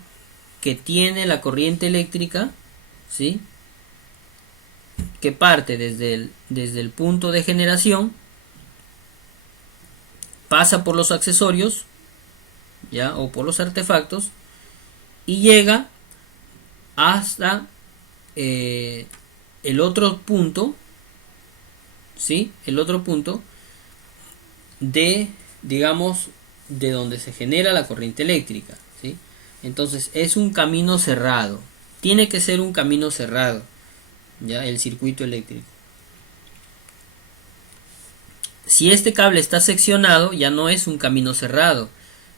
que tiene la corriente eléctrica, ¿sí? Que parte desde el punto de generación, pasa por los accesorios, ¿ya? O por los artefactos y llega hasta el otro punto, ¿sí? El otro punto de, digamos, de donde se genera la corriente eléctrica, ¿sí? Entonces es un camino cerrado, tiene que ser un camino cerrado, ¿ya? El circuito eléctrico. Si este cable está seccionado, ya no es un camino cerrado,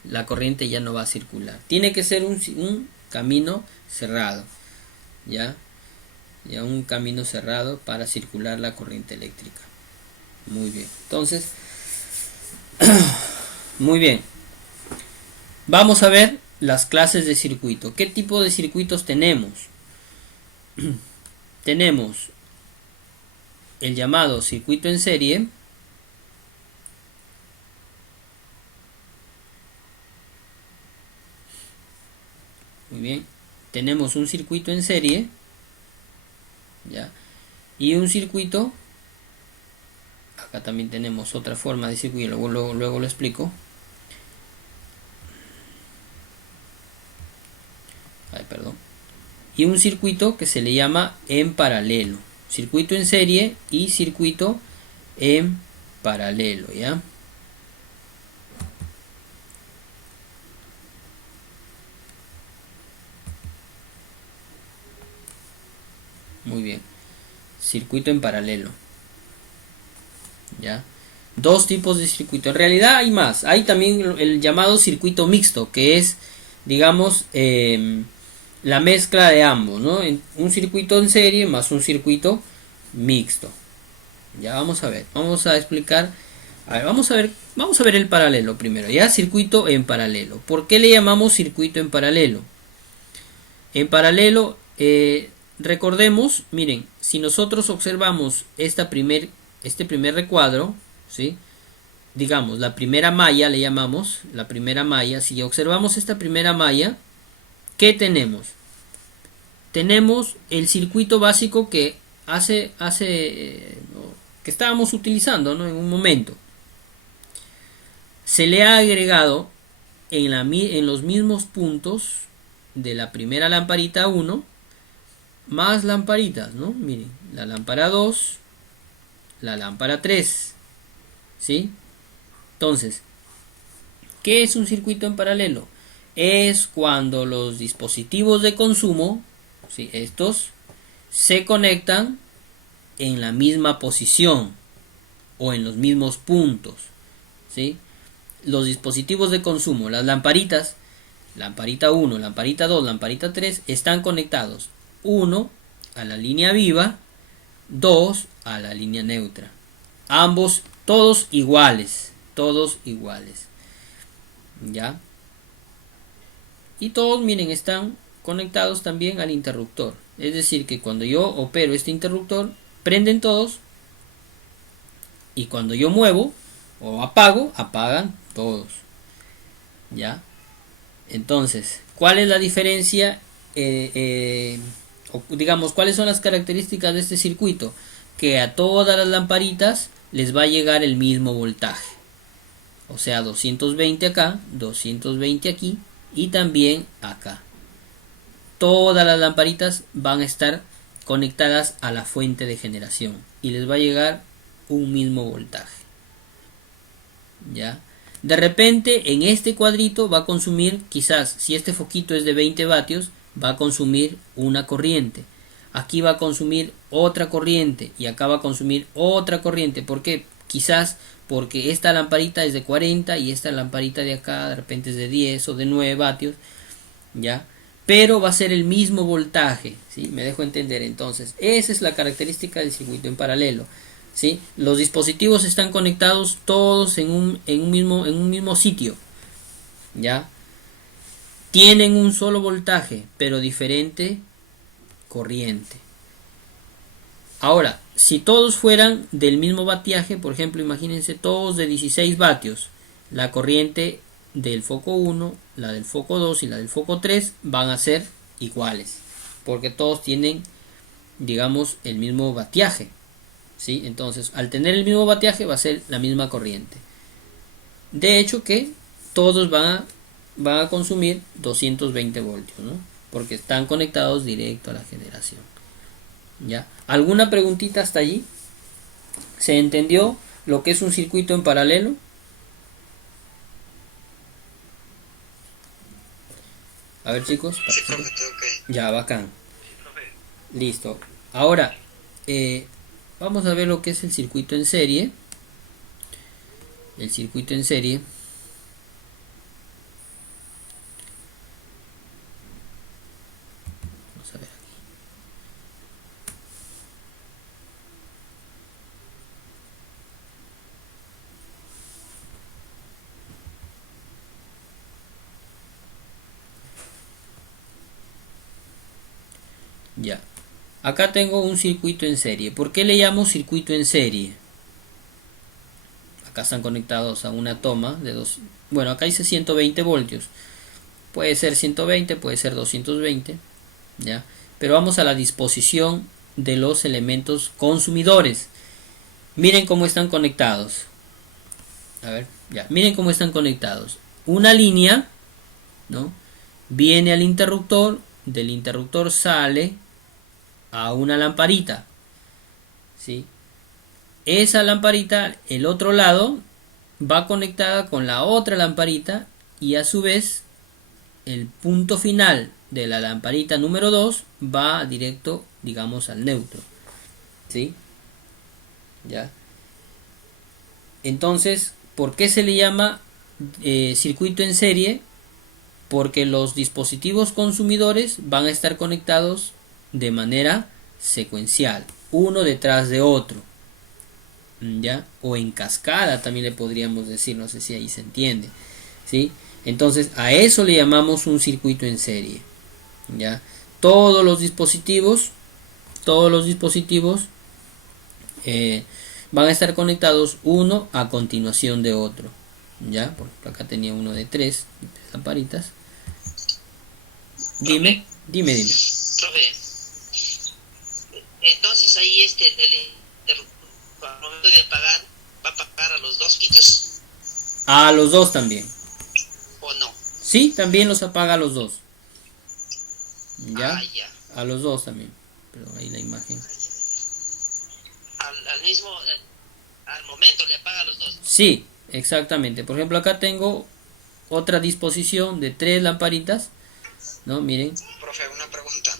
la corriente ya no va a circular. Tiene que ser un camino cerrado, ¿ya? Ya un camino cerrado para circular la corriente eléctrica. Muy bien. Entonces, muy bien. Vamos a ver las clases de circuito. ¿Qué tipo de circuitos tenemos? Tenemos el llamado circuito en serie, muy bien, tenemos un circuito en serie, ¿ya? Y un circuito, acá también tenemos otra forma de circuito, luego lo explico. Ay, perdón. Y un circuito que se le llama en paralelo, circuito en serie y circuito en paralelo, ¿ya? Muy bien, circuito en paralelo, ¿ya? Dos tipos de circuito. En realidad hay más. Hay también el llamado circuito mixto, que es, digamos, la mezcla de ambos, ¿no? Un circuito en serie más un circuito mixto. Ya vamos a ver, vamos a explicar. A ver, vamos a ver el paralelo primero. Ya, circuito en paralelo. ¿Por qué le llamamos circuito en paralelo? En paralelo, recordemos, miren, si nosotros observamos este primer recuadro, ¿sí? Digamos, la primera malla le llamamos, la primera malla. Si observamos esta primera malla, ¿qué tenemos? Tenemos el circuito básico que que estábamos utilizando, ¿no? En un momento. Se le ha agregado en los mismos puntos de la primera lamparita 1 más lamparitas, ¿no? Miren, la lámpara 2, la lámpara 3, ¿sí? Entonces, ¿qué es un circuito en paralelo? Es cuando los dispositivos de consumo, ¿sí? Estos se conectan en la misma posición o en los mismos puntos, ¿sí? Los dispositivos de consumo, las lamparitas, lamparita 1, lamparita 2, lamparita 3, están conectados 1 a la línea viva, 2 a la línea neutra. Ambos, todos iguales, ¿ya? Y todos, miren, están conectados también al interruptor. Es decir, que cuando yo opero este interruptor, prenden todos, y cuando yo muevo o apago, apagan todos, ¿ya? Entonces, ¿cuál es la diferencia? O digamos, ¿cuáles son las características de este circuito? Que a todas las lamparitas les va a llegar el mismo voltaje. O sea, 220 acá, 220 aquí y también acá. Todas las lamparitas van a estar conectadas a la fuente de generación y les va a llegar un mismo voltaje, ¿ya? De repente en este cuadrito va a consumir, quizás si este foquito es de 20 vatios, va a consumir una corriente. Aquí va a consumir otra corriente y acá va a consumir otra corriente. ¿Por qué? Quizás porque esta lamparita es de 40 y esta lamparita de acá de repente es de 10 o de 9 vatios, ¿ya? Pero va a ser el mismo voltaje, ¿sí? Me dejo entender. Entonces, esa es la característica del circuito en paralelo, ¿sí? Los dispositivos están conectados todos en un mismo sitio, ¿ya? Tienen un solo voltaje, pero diferente corriente. Ahora, si todos fueran del mismo vatiaje, por ejemplo, imagínense todos de 16 vatios, la corriente del foco 1, la del foco 2 y la del foco 3 van a ser iguales, porque todos tienen, digamos, el mismo vatiaje, ¿sí? Entonces, al tener el mismo vatiaje va a ser la misma corriente. De hecho que todos van a consumir 220 voltios, ¿no? Porque están conectados directo a la generación, ¿ya? ¿Alguna preguntita hasta allí? ¿Se entendió lo que es un circuito en paralelo? A ver, chicos. Sí, profe, todo ok. Ya, bacán. Listo. Ahora, vamos a ver lo que es el circuito en serie. El circuito en serie. Vamos a ver aquí. Ya. Acá tengo un circuito en serie. ¿Por qué le llamo circuito en serie? Acá están conectados a una toma de dos. Bueno, acá dice 120 voltios. Puede ser 120, puede ser 220, ¿ya? Pero vamos a la disposición de los elementos consumidores. Miren cómo están conectados. A ver, ya. Miren cómo están conectados. Una línea, ¿no? Viene al interruptor, del interruptor sale a una lamparita, ¿sí? Esa lamparita, el otro lado, va conectada con la otra lamparita y a su vez el punto final de la lamparita número 2 va directo, digamos, al neutro, ¿sí? ¿Ya? Entonces, ¿por qué se le llama circuito en serie? Porque los dispositivos consumidores van a estar conectados de manera secuencial, uno detrás de otro, ¿ya? O en cascada también le podríamos decir, no sé si ahí se entiende, ¿sí? Entonces a eso le llamamos un circuito en serie, ¿ya? Todos los dispositivos van a estar conectados uno a continuación de otro, ¿ya? Por ejemplo, acá tenía uno de tres lamparitas. Dime. Profe, entonces ahí el interruptor al momento de apagar va a apagar a los dos quitos. A los dos también. ¿O no? Sí, también los apaga a los dos. ¿Ya? Ah, ya. A los dos también. Pero ahí la imagen. Al mismo, al momento le apaga a los dos. Sí, exactamente. Por ejemplo, acá tengo otra disposición de tres lamparitas, ¿no? Miren. Profe, una pregunta.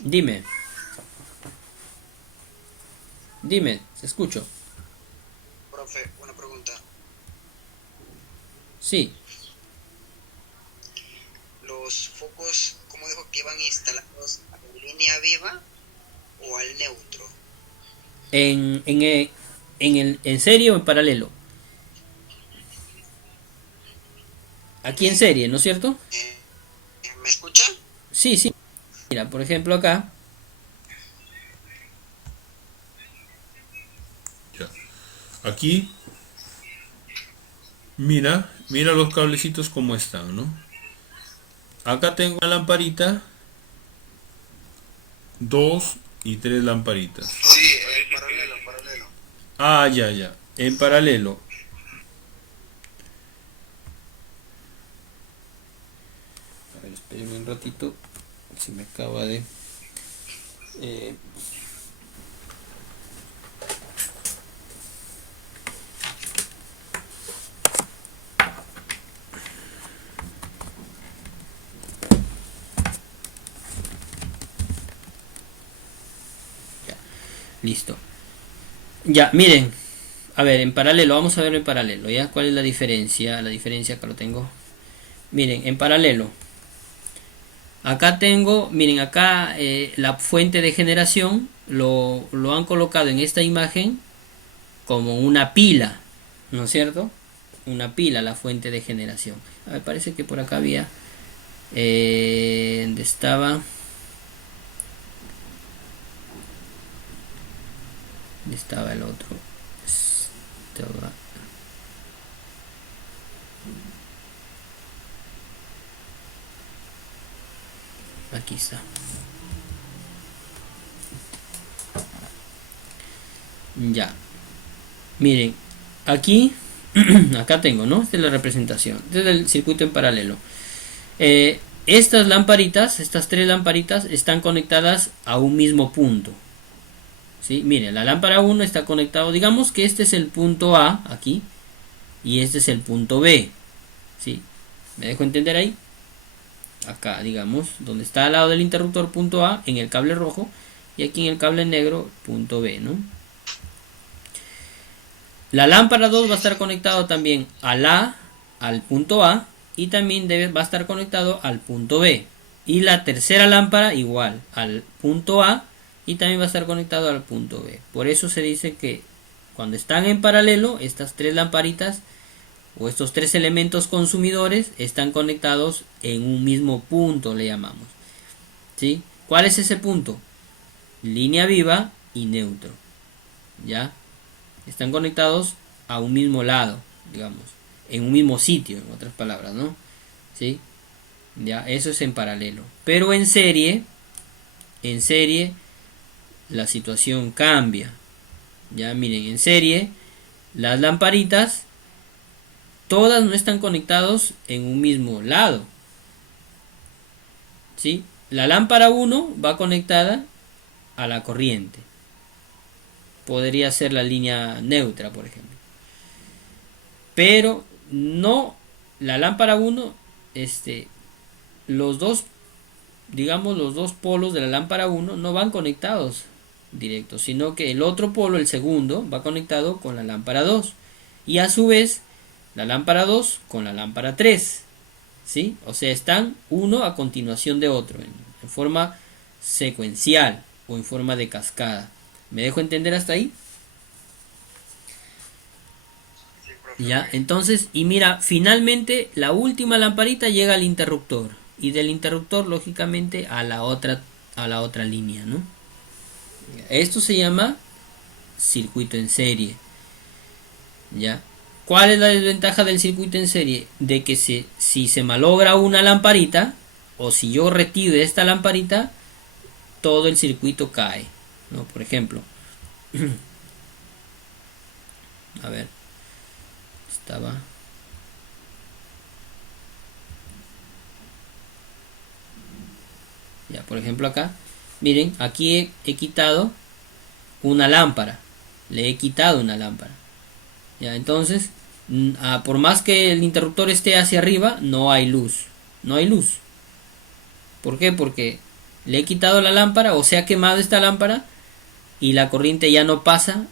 Dime, te escucho. Profe, una pregunta. Sí, ¿Los focos, cómo dijo que iban instalados en línea viva o al neutro? en serie o en paralelo. Aquí en serie, ¿no es cierto? ¿Me escucha? Sí, sí. Mira, por ejemplo acá. Ya. Aquí, mira los cablecitos como están, ¿no? Acá tengo una lamparita, 2 y 3 lamparitas. Sí, paralelo. Ah, ya, en paralelo. A ver, espérenme un ratito. Se me acaba de... Ya, listo. Ya, miren. A ver, en paralelo, vamos a ver en paralelo, ¿ya? ¿Cuál es la diferencia? La diferencia acá lo tengo. Miren, en paralelo. Acá tengo, miren, acá la fuente de generación lo han colocado en esta imagen como una pila, ¿no es cierto? Una pila, la fuente de generación. A ver, parece que por acá había... ¿dónde estaba? ¿Dónde estaba el otro? Estaba... Aquí está. Ya. Miren, aquí, acá tengo, ¿no? Esta es la representación. Este es el circuito en paralelo. Estas lamparitas, estas tres lamparitas, están conectadas a un mismo punto. ¿Sí? Miren, la lámpara 1 está conectado, digamos que este es el punto A, aquí, y este es el punto B. ¿Sí? ¿Me dejo entender ahí? Acá, digamos, donde está al lado del interruptor punto A, en el cable rojo, y aquí en el cable negro punto B, ¿no? La lámpara 2 va a estar conectado también al punto A, y también va a estar conectado al punto B. Y la tercera lámpara igual, al punto A, y también va a estar conectado al punto B. Por eso se dice que cuando están en paralelo, estas tres lamparitas o estos tres elementos consumidores están conectados en un mismo punto, le llamamos. ¿Sí? ¿Cuál es ese punto? línea viva y neutro. ¿Ya? Están conectados a un mismo lado, digamos, en un mismo sitio, en otras palabras, ¿no? ¿Sí? Ya, eso es en paralelo. Pero en serie la situación cambia. Ya, miren, en serie las lamparitas todas no están conectados en un mismo lado. ¿Sí? La lámpara 1 va conectada a la corriente. Podría ser la línea neutra, por ejemplo. Pero no, la lámpara 1, los dos, digamos, los dos polos de la lámpara 1 no van conectados directos, sino que el otro polo, el segundo, va conectado con la lámpara 2. Y a su vez, la lámpara 2 con la lámpara 3. ¿Sí? O sea, están uno a continuación de otro, en forma secuencial o en forma de cascada. ¿Me dejo entender hasta ahí? Ya, entonces, y mira, finalmente la última lamparita llega al interruptor. Y del interruptor, lógicamente, a la otra línea, ¿no? Esto se llama circuito en serie. ¿Ya? ¿Cuál es la desventaja del circuito en serie? De que si se malogra una lamparita, o si yo retiro esta lamparita, todo el circuito cae, ¿no? Por ejemplo, a ver, ya, por ejemplo acá, miren, aquí he quitado una lámpara, le he quitado una lámpara. Ya, entonces, por más que el interruptor esté hacia arriba, no hay luz. No hay luz. ¿Por qué? Porque le he quitado la lámpara, o se ha quemado esta lámpara, y la corriente ya no pasa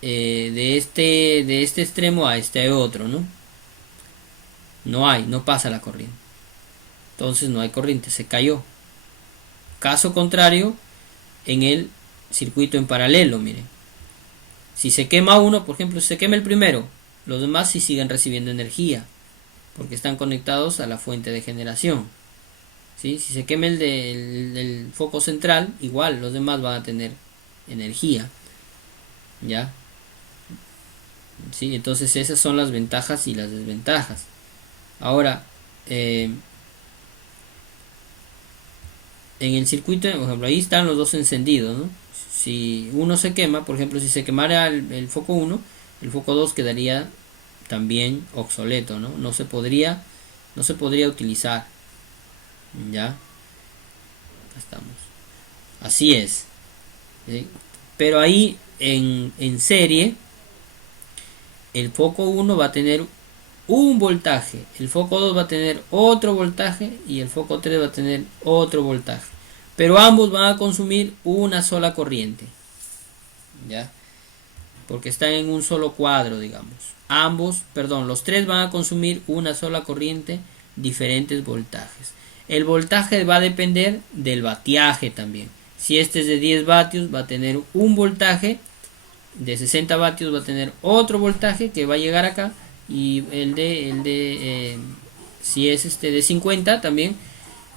de este extremo a este otro, ¿no? No pasa la corriente. Entonces no hay corriente, se cayó. Caso contrario, en el circuito en paralelo, miren. Si se quema uno, por ejemplo, si se quema el primero, los demás sí siguen recibiendo energía, porque están conectados a la fuente de generación. ¿Sí? Si se quema el del foco central, igual los demás van a tener energía. ¿Ya? ¿Sí? Entonces esas son las ventajas y las desventajas. Ahora, en el circuito, por ejemplo, ahí están los dos encendidos, ¿no? Si uno se quema, por ejemplo, si se quemara el foco 1, el foco 2 quedaría también obsoleto, ¿no? No se podría utilizar. ¿Ya? Estamos. Así es. ¿Sí? Pero ahí en serie, el foco 1 va a tener un voltaje, el foco 2 va a tener otro voltaje y el foco 3 va a tener otro voltaje. Pero ambos van a consumir una sola corriente. ¿Ya? Porque están en un solo cuadro, digamos. Los tres van a consumir una sola corriente, diferentes voltajes. El voltaje va a depender del vatiaje también. Si este es de 10 vatios, va a tener un voltaje. De 60 vatios va a tener otro voltaje que va a llegar acá. Y si es de 50 también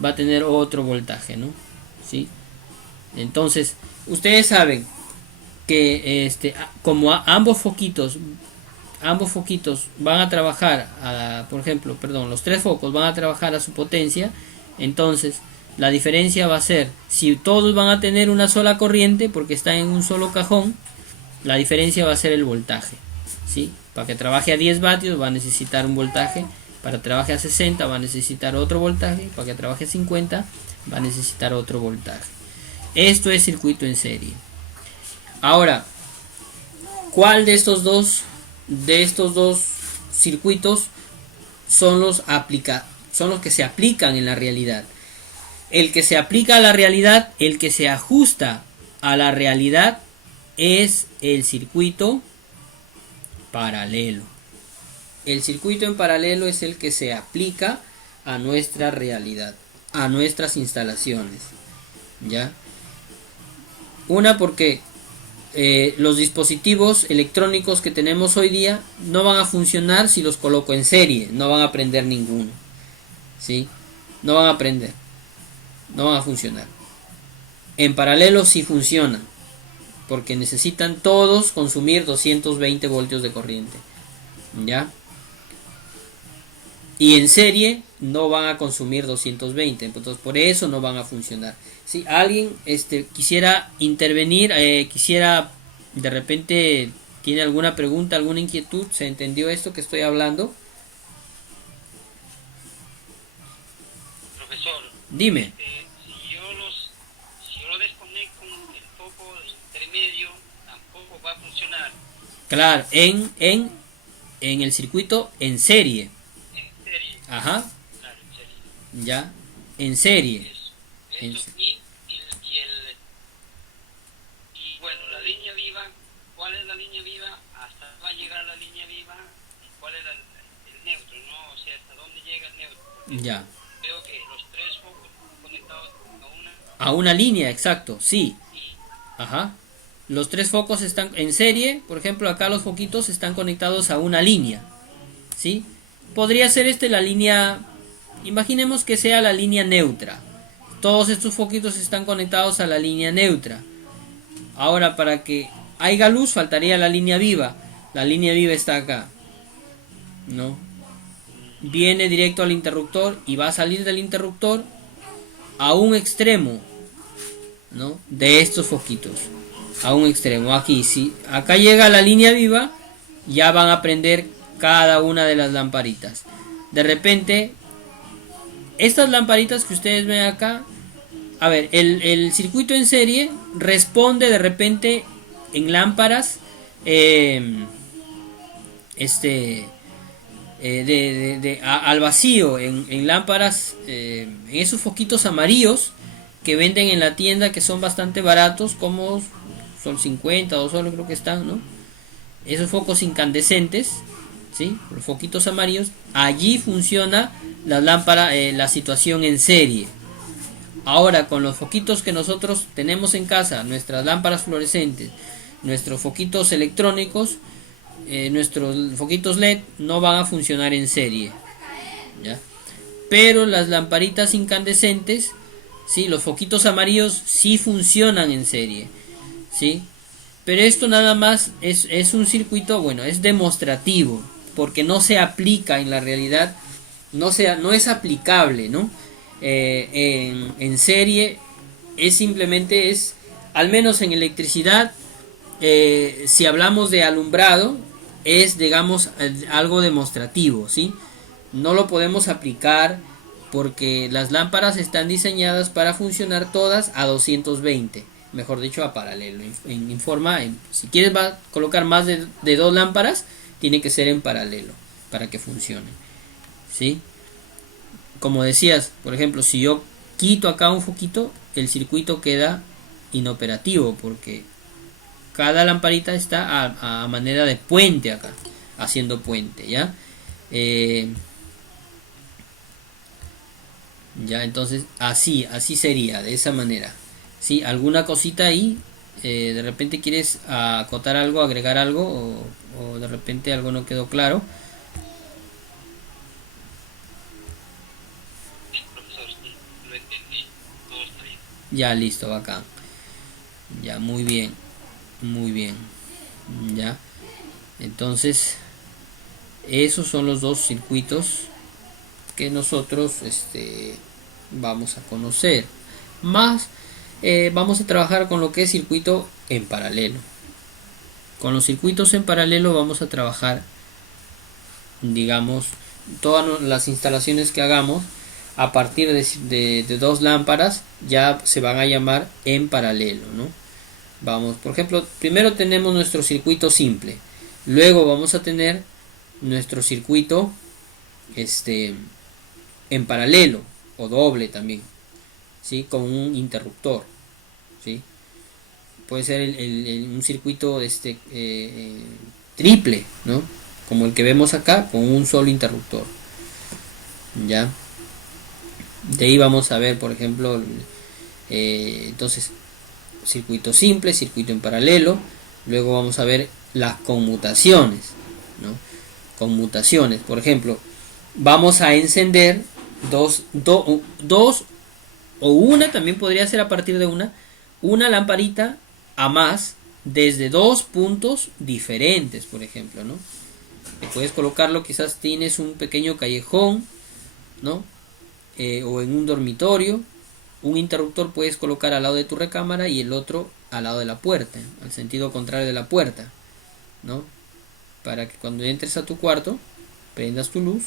va a tener otro voltaje, ¿no? ¿Sí? Entonces, ustedes saben que como ambos foquitos van a trabajar por ejemplo, los tres focos van a trabajar a su potencia. Entonces la diferencia va a ser, si todos van a tener una sola corriente porque están en un solo cajón, la diferencia va a ser el voltaje. ¿Sí? Para que trabaje a 10 vatios va a necesitar un voltaje, para que trabaje a 60 va a necesitar otro voltaje, para que trabaje a 50 va a necesitar otro voltaje. Esto es circuito en serie. Ahora, ¿cuál de estos dos circuitos son los que se aplican en la realidad? El que se aplica a la realidad, el que se ajusta a la realidad, es el circuito paralelo. El circuito en paralelo es el que se aplica a nuestra realidad, a nuestras instalaciones. ¿Ya? Porque los dispositivos electrónicos que tenemos hoy día no van a funcionar si los coloco en serie, no van a prender ninguno. ¿Sí? No van a prender, no van a funcionar. En paralelo sí funciona, porque necesitan todos consumir 220 voltios de corriente, ¿ya? Y en serie no van a consumir 220, entonces por eso no van a funcionar. Si alguien quisiera intervenir, quisiera de repente tiene alguna pregunta, alguna inquietud, ¿se entendió esto que estoy hablando? Profesor, Dime. si yo lo desconecto el foco intermedio, tampoco va a funcionar. Claro, en el circuito en serie. En serie. Ajá, Claro, en serie. ya, en serie. Eso, y bueno, la línea viva, ¿cuál es la línea viva? ¿Hasta va a llegar la línea viva? ¿Y cuál es el neutro? ¿No? O sea, ¿hasta dónde llega el neutro? Porque Ya. veo que los tres focos conectados A una línea, exacto, sí. y Ajá. Los tres focos están en serie, por ejemplo, acá los foquitos están conectados a una línea, ¿sí? Podría ser la línea, imaginemos que sea la línea neutra. Todos estos foquitos están conectados a la línea neutra. Ahora, para que haya luz, faltaría la línea viva. La línea viva está acá, ¿no? Viene directo al interruptor y va a salir del interruptor a un extremo, ¿no? De estos foquitos. A un extremo. Aquí, si acá llega la línea viva, ya van a prender cada una de las lamparitas. De repente, estas lamparitas que ustedes ven acá, a ver, el circuito en serie responde de repente en lámparas al vacío, en lámparas, en esos foquitos amarillos que venden en la tienda, que son bastante baratos, como Sol 50 o Sol creo que están, ¿no? Esos focos incandescentes, ¿sí? Los foquitos amarillos, allí funciona la lámpara, la situación en serie. Ahora, con los foquitos que nosotros tenemos en casa, nuestras lámparas fluorescentes, nuestros foquitos electrónicos, nuestros foquitos LED no van a funcionar en serie, ¿ya? Pero las lamparitas incandescentes, ¿sí? Los foquitos amarillos sí funcionan en serie, ¿sí? Pero esto nada más es un circuito, bueno, es demostrativo, porque no se aplica en la realidad, no es aplicable, ¿no? En serie simplemente al menos en electricidad, si hablamos de alumbrado, es, digamos, algo demostrativo, ¿sí? No lo podemos aplicar porque las lámparas están diseñadas para funcionar todas a 220, mejor dicho, a paralelo. Si quieres va a colocar más de dos lámparas, tiene que ser en paralelo para que funcione, ¿sí? Como decías, por ejemplo, si yo quito acá un foquito, el circuito queda inoperativo porque cada lamparita está a manera de puente acá, haciendo puente, ¿ya? Ya, entonces así sería, de esa manera. ¿Sí? ¿Alguna cosita ahí? De repente quieres acotar algo, agregar algo, o de repente algo no quedó claro. sí, profesor, sí, lo entendí, todo está bien. Ya, listo, bacán. Ya, muy bien. Muy bien. Ya. Entonces, esos son los dos circuitos que nosotros vamos a conocer. Más vamos a trabajar con lo que es circuito en paralelo. Con los circuitos en paralelo vamos a trabajar, digamos, todas las instalaciones que hagamos a partir de dos lámparas ya se van a llamar en paralelo, ¿no? Vamos, por ejemplo, primero tenemos nuestro circuito simple, luego vamos a tener nuestro circuito en paralelo o doble también, ¿sí? Con un interruptor, ¿sí? Puede ser un circuito triple, ¿no? Como el que vemos acá, con un solo interruptor, ¿ya? De ahí vamos a ver, por ejemplo, entonces, circuito simple, circuito en paralelo. Luego vamos a ver las conmutaciones, ¿no? Conmutaciones, por ejemplo, vamos a encender dos o una, también podría ser a partir de una lamparita a más desde dos puntos diferentes, por ejemplo, ¿no? Que puedes colocarlo, quizás tienes un pequeño callejón, ¿no? O en un dormitorio. Un interruptor puedes colocar al lado de tu recámara y el otro al lado de la puerta, al sentido contrario de la puerta, ¿no? Para que cuando entres a tu cuarto prendas tu luz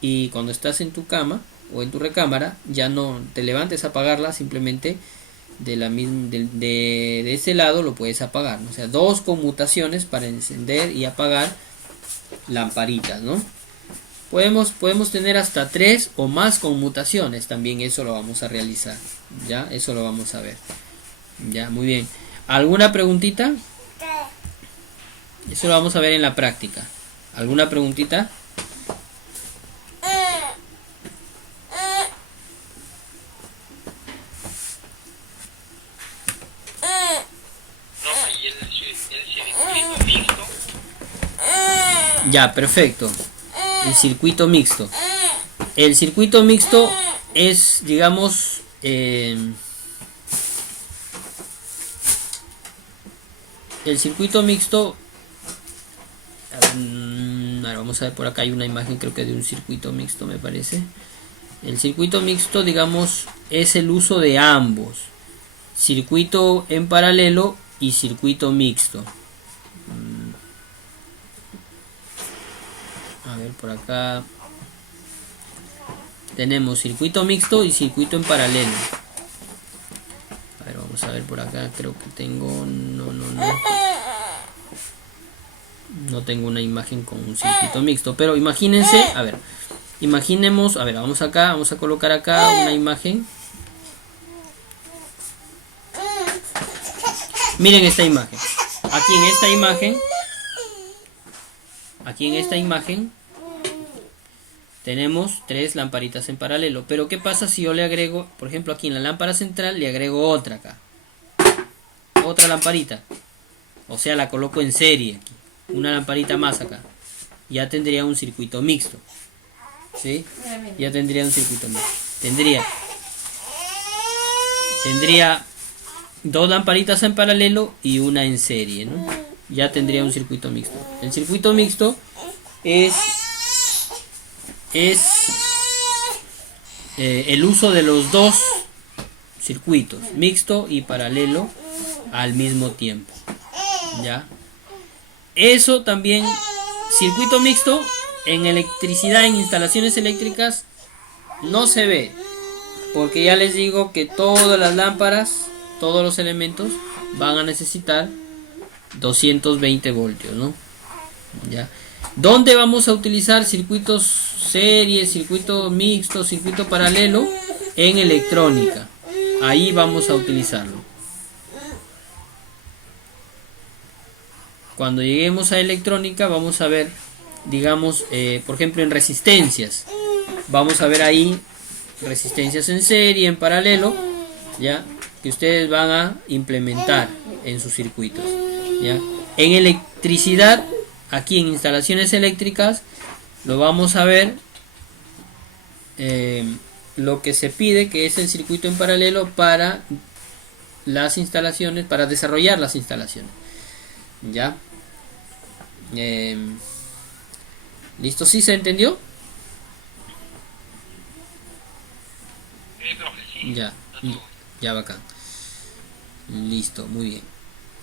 y cuando estás en tu cama o en tu recámara ya no te levantes a apagarla, simplemente de ese lado lo puedes apagar, ¿no? O sea, dos conmutaciones para encender y apagar lamparitas, ¿no? Podemos tener hasta 3 o más conmutaciones, también eso lo vamos a realizar, ya, eso lo vamos a ver, ya, muy bien. ¿Alguna preguntita? Eso lo vamos a ver en la práctica. ¿Alguna preguntita? No, y el circuito mixto. Ya, perfecto. El circuito mixto. El circuito mixto es, digamos, el circuito mixto. Ahora vamos a ver, por acá hay una imagen, creo que de un circuito mixto, me parece. El circuito mixto, digamos, es el uso de ambos: circuito en paralelo y circuito mixto. A ver, por acá tenemos circuito mixto y circuito en paralelo. A ver, vamos a ver por acá, creo que tengo... No tengo una imagen con un circuito mixto, pero imagínense, a ver, imaginemos, a ver, vamos acá, vamos a colocar acá una imagen. Miren esta imagen. Aquí en esta imagen tenemos 3 lamparitas en paralelo. Pero ¿qué pasa si yo le agrego, por ejemplo, aquí en la lámpara central le agrego otra acá? Otra lamparita. O sea, la coloco en serie aquí. Una lamparita más acá. Ya tendría un circuito mixto. ¿Sí? Ya tendría un circuito mixto. Tendría 2 lamparitas en paralelo y una en serie, ¿no? Ya tendría un circuito mixto. El circuito mixto es el uso de los dos circuitos, mixto y paralelo, al mismo tiempo. ¿Ya? Eso también, circuito mixto en electricidad, en instalaciones eléctricas, no se ve, porque ya les digo que todas las lámparas, todos los elementos van a necesitar 220 voltios, ¿no? ¿Ya? ¿Dónde vamos a utilizar circuitos series, circuito mixto, circuito paralelo? En electrónica. Ahí vamos a utilizarlo. Cuando lleguemos a electrónica vamos a ver, digamos, por ejemplo, en resistencias. Vamos a ver ahí resistencias en serie, en paralelo, ¿ya? Que ustedes van a implementar en sus circuitos, ¿ya? En electricidad, aquí en instalaciones eléctricas, lo vamos a ver, lo que se pide, que es el circuito en paralelo para las instalaciones, para desarrollar las instalaciones, ¿ya? ¿Listo? ¿Sí se entendió? Ya bacán. Listo, muy bien.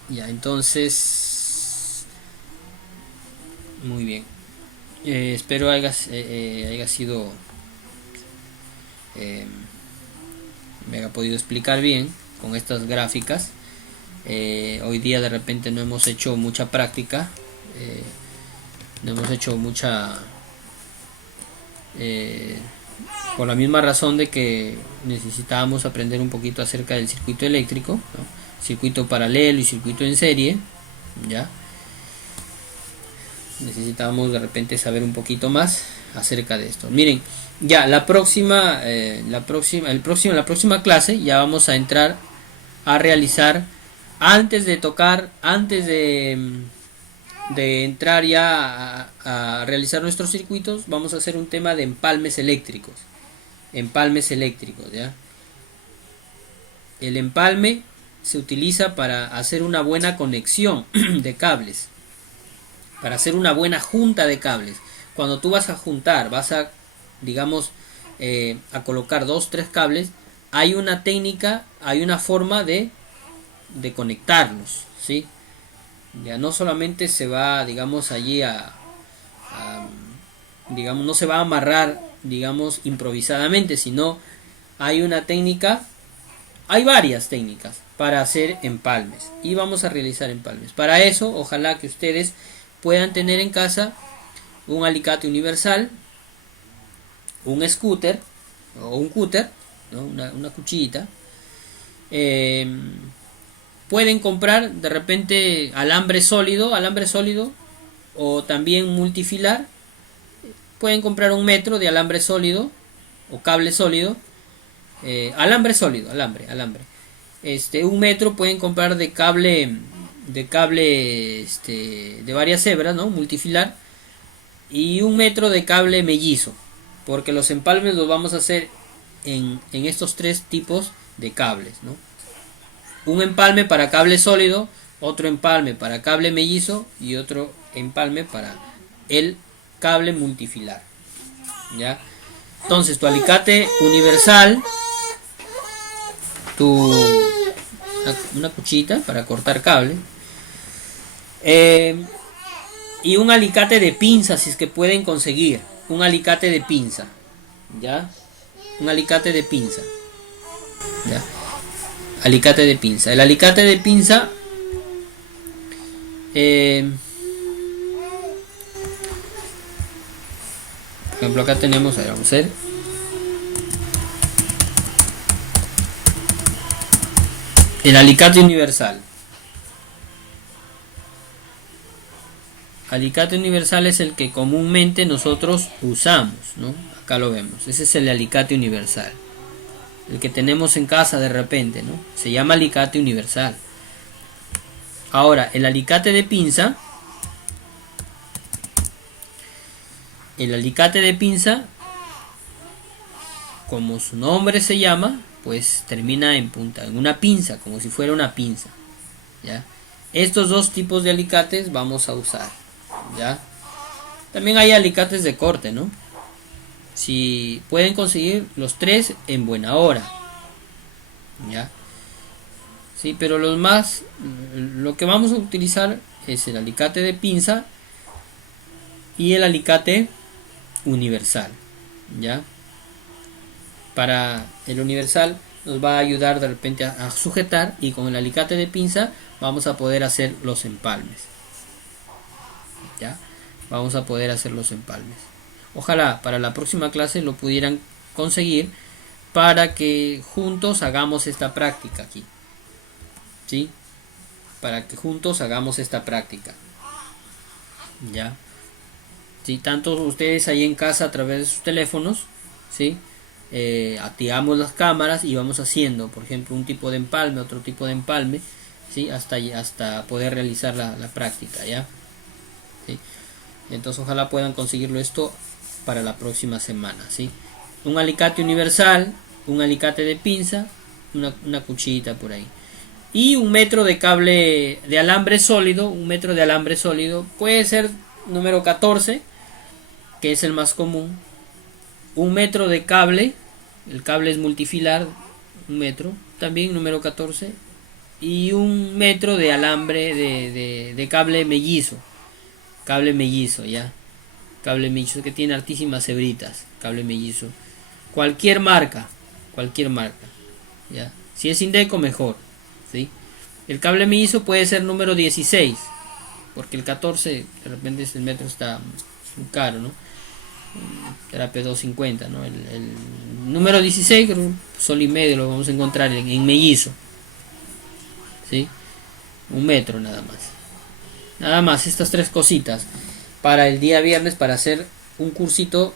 Ya, entonces, muy bien. Espero haya sido, me haya podido explicar bien con estas gráficas. Hoy día de repente no hemos hecho mucha práctica, no hemos hecho mucha, por la misma razón de que necesitábamos aprender un poquito acerca del circuito eléctrico, ¿no? Circuito paralelo y circuito en serie, ¿ya? Necesitábamos de repente saber un poquito más acerca de esto. Miren, ya la próxima clase ya vamos a entrar a realizar, antes de entrar ya a realizar nuestros circuitos, vamos a hacer un tema de empalmes eléctricos, ¿ya? El empalme se utiliza para hacer una buena conexión de cables, para hacer una buena junta de cables. Cuando tú vas a juntar, digamos, a colocar 2-3 cables, hay una técnica, hay una forma de conectarlos, ¿sí? Ya no solamente se va, digamos, allí digamos, no se va a amarrar, digamos, improvisadamente, sino hay una técnica, hay varias técnicas para hacer empalmes, y vamos a realizar empalmes. Para eso, ojalá que ustedes puedan tener en casa un alicate universal, un scooter o un cúter, ¿no? una cuchillita. Pueden comprar de repente alambre sólido o también multifilar. Pueden comprar 1 metro de alambre sólido o cable sólido, alambre sólido, alambre. 1 metro pueden comprar de cable de varias hebras, ¿no? Multifilar, y 1 metro de cable mellizo, porque los empalmes los vamos a hacer en estos 3 tipos de cables, ¿no? Un empalme para cable sólido, otro empalme para cable mellizo y otro empalme para el cable multifilar, ¿ya? Entonces tu alicate universal, una cuchita para cortar cable, y un alicate de pinza, si es que pueden conseguir un alicate de pinza, ¿ya? Un alicate de pinza, ¿ya? Alicate de pinza. El alicate de pinza, por ejemplo, acá tenemos, vamos a ver, el alicate universal. Alicate universal es el que comúnmente nosotros usamos, ¿no? Acá lo vemos. Ese es el alicate universal, el que tenemos en casa de repente, ¿no? Se llama alicate universal. Ahora, el alicate de pinza. El alicate de pinza, como su nombre se llama, pues termina en punta, en una pinza, como si fuera una pinza, ¿ya? Estos 2 tipos de alicates vamos a usar, ¿ya? También hay alicates de corte, ¿no? Si pueden conseguir los 3 en buena hora, ¿ya? Sí, pero lo que vamos a utilizar es el alicate de pinza y el alicate universal, ¿ya? Para el universal nos va a ayudar de repente a sujetar, y con el alicate de pinza vamos a poder hacer los empalmes, ¿ya? Vamos a poder hacer los empalmes. Ojalá para la próxima clase lo pudieran conseguir, para que juntos hagamos esta práctica aquí, ¿sí? Para que juntos hagamos esta práctica, ¿ya? ¿Sí? Tanto ustedes ahí en casa a través de sus teléfonos, ¿sí? Activamos las cámaras y vamos haciendo, por ejemplo, un tipo de empalme, otro tipo de empalme, ¿sí? Hasta poder realizar la práctica, ¿ya? ¿Sí? Entonces ojalá puedan conseguirlo esto para la próxima semana, ¿sí? Un alicate universal, un alicate de pinza, una cuchillita por ahí, y 1 metro de cable de alambre sólido. 1 metro de alambre sólido puede ser número 14, que es el más común. 1 metro de cable, el cable es multifilar, 1 metro, también número 14, y 1 metro de alambre de cable mellizo, ¿ya? Cable mellizo que tiene altísimas hebritas, cable mellizo, cualquier marca, ¿ya? Si es Indeco, mejor, ¿sí? El cable mellizo puede ser número 16, porque el 14 de repente el metro está muy caro, ¿no? Terapia 250, ¿no? El número 16, sol y medio, lo vamos a encontrar en mellizo, ¿sí? 1 metro nada más estas 3 cositas para el día viernes, para hacer un cursito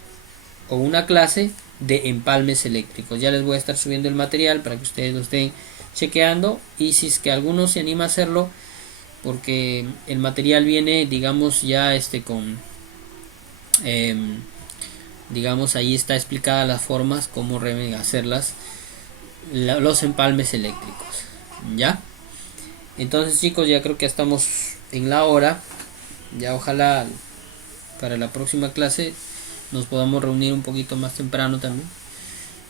o una clase de empalmes eléctricos. Ya les voy a estar subiendo el material para que ustedes lo estén chequeando, y si es que alguno se anima a hacerlo, porque el material viene, digamos, ya con digamos, ahí está explicada las formas, cómo hacerlas, los empalmes eléctricos, ¿ya? Entonces, chicos, ya creo que estamos en la hora. Ya ojalá para la próxima clase nos podamos reunir un poquito más temprano también,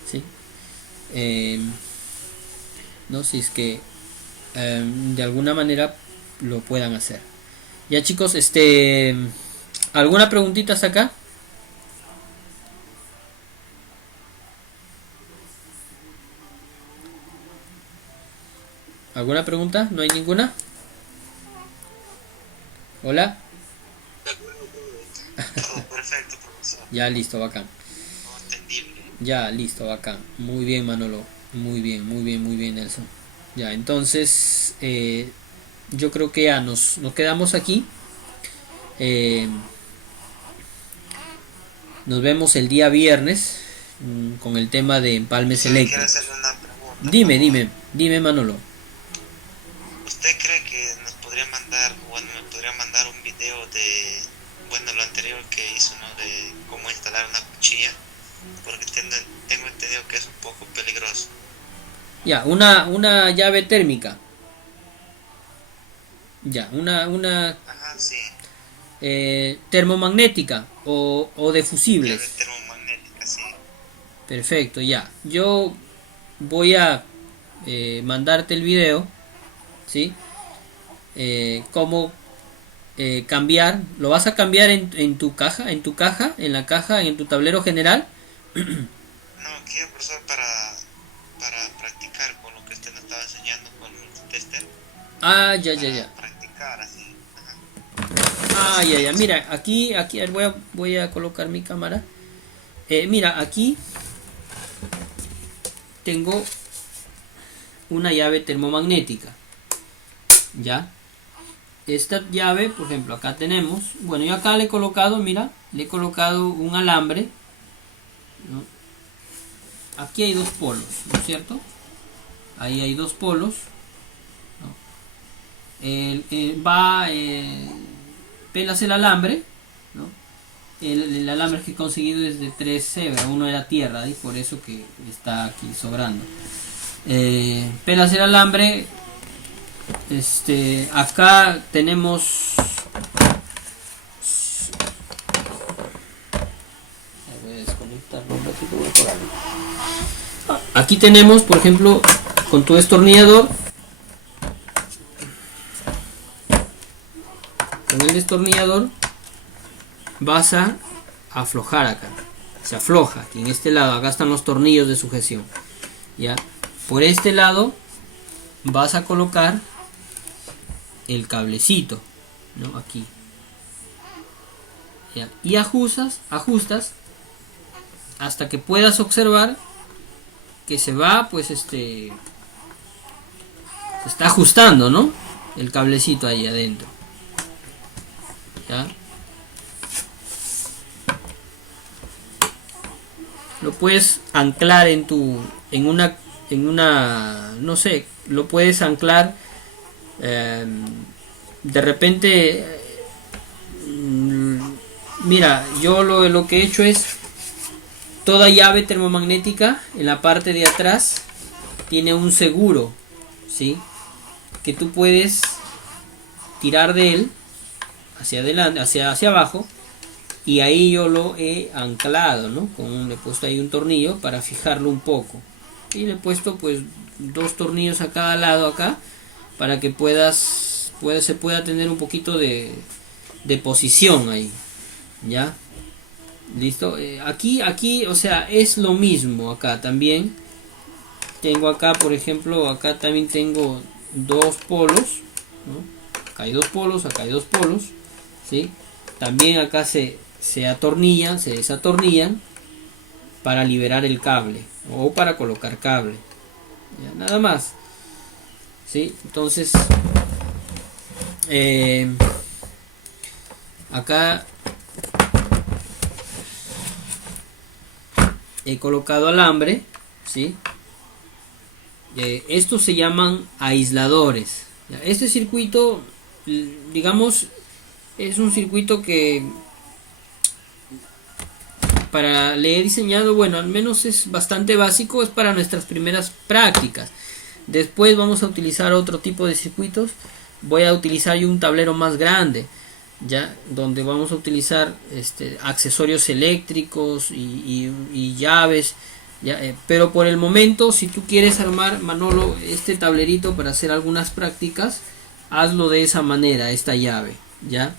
¿sí? No, si es que de alguna manera lo puedan hacer. Ya, chicos, ¿alguna preguntita hasta acá? ¿Alguna pregunta? ¿No hay ninguna? ¿Hola? Todo perfecto, profesor. Ya, listo, bacán. Todo entendible. Ya, listo, bacán. Muy bien, Manolo. Muy bien, muy bien, muy bien, Nelson. Ya, entonces yo creo que ya nos quedamos aquí. Nos vemos el día viernes con el tema de empalmes Quiero eléctricos. hacerle una pregunta. Dime, Manolo. ¿Usted cree que nos podría mandar, bueno, me podría mandar un video de, bueno, lo anterior que hizo, ¿no? De cómo instalar una cuchilla? Porque tengo entendido que es un poco peligroso. Ya, una llave térmica. Ya, una Ajá, sí. termomagnética o de fusibles. Llave termomagnética, sí. Perfecto, ya. Yo voy a mandarte el video, ¿sí? Cómo cambiar. Lo vas a cambiar en tu caja, en la caja, en tu tablero general. No, quiero, profesor, para practicar con lo que usted nos estaba enseñando con el tester. Ah, ya. Para practicar así. Ajá. Ah, ya. Mira, aquí voy a colocar mi cámara. Mira, aquí tengo una llave termomagnética. Ya. Esta llave, por ejemplo, acá tenemos. Bueno, yo acá le he colocado, mira, le he colocado un alambre, ¿no? Aquí hay dos polos, ¿no es cierto? Ahí hay dos polos, ¿no? Pelas el alambre, ¿no? El alambre que he conseguido es de 3 cebras, uno era tierra y por eso que está aquí sobrando. Pelas el alambre. Acá tenemos, voy a desconectarlo un ratito, voy a apagarlo. Aquí tenemos, por ejemplo, con tu destornillador. Con el destornillador vas a aflojar acá. Se afloja aquí en este lado. Acá están los tornillos de sujeción. Ya. Por este lado vas a colocar el cablecito, ¿no? Aquí. Ya. Y ajustas hasta que puedas observar que se va, pues se está ajustando, ¿no? El cablecito ahí adentro. ¿Ya? Lo puedes anclar en una, no sé, lo puedes anclar de repente. Mira, yo lo que he hecho es toda llave termomagnética en la parte de atrás tiene un seguro, ¿sí? Que tú puedes tirar de él hacia adelante, hacia abajo, y ahí yo lo he anclado, ¿no? Le he puesto ahí un tornillo para fijarlo un poco y le he puesto pues 2 tornillos a cada lado acá para que se pueda tener un poquito de posición ahí, ¿ya? Listo. Aquí, o sea, es lo mismo. Acá también tengo, acá por ejemplo, acá también tengo 2 polos, ¿no? Acá hay 2 polos, acá hay 2 polos, ¿sí? También acá se atornillan, se desatornillan para liberar el cable o para colocar cable, ¿ya? Nada más, ¿sí? Entonces acá he colocado alambre, ¿sí? Estos se llaman aisladores. Este circuito, digamos, es un circuito que le he diseñado, bueno, al menos es bastante básico, es para nuestras primeras prácticas. Después vamos a utilizar otro tipo de circuitos. Voy a utilizar yo un tablero más grande, ya, donde vamos a utilizar accesorios eléctricos y llaves, ya, pero por el momento, si tú quieres armar, Manolo, este tablerito para hacer algunas prácticas, hazlo de esa manera, esta llave, ya.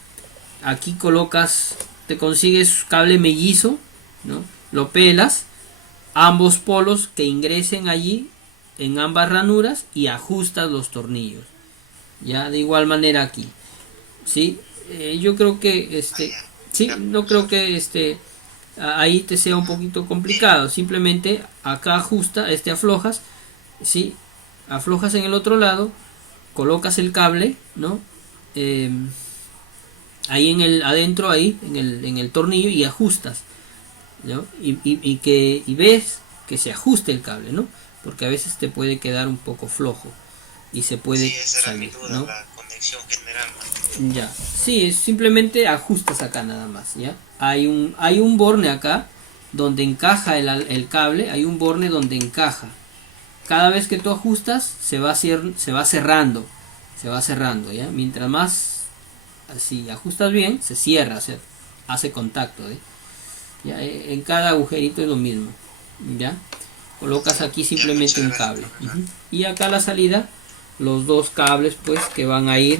Aquí colocas, te consigues cable mellizo, ¿no? Lo pelas, ambos polos que ingresen allí en ambas ranuras y ajustas los tornillos, ya, de igual manera aquí, ¿sí? Yo creo que sí, no creo que ahí te sea un poquito complicado. Simplemente acá aflojas, ¿sí? Aflojas en el otro lado, colocas el cable, ¿no? Ahí adentro ahí en el tornillo y ajustas, ¿no? Y ves que se ajuste el cable, ¿no? Porque a veces te puede quedar un poco flojo y se puede salir, ¿no? La conexión general. Ya, sí, simplemente ajustas acá nada más, ¿ya? Hay un borne acá donde encaja el cable, hay un borne donde encaja. Cada vez que tú ajustas se va cerrando, ¿ya? Mientras más así ajustas bien, se cierra, se hace contacto, ¿eh? Ya, en cada agujerito es lo mismo, ¿ya? Colocas aquí simplemente un cable. Y acá la salida, los dos cables pues que van a ir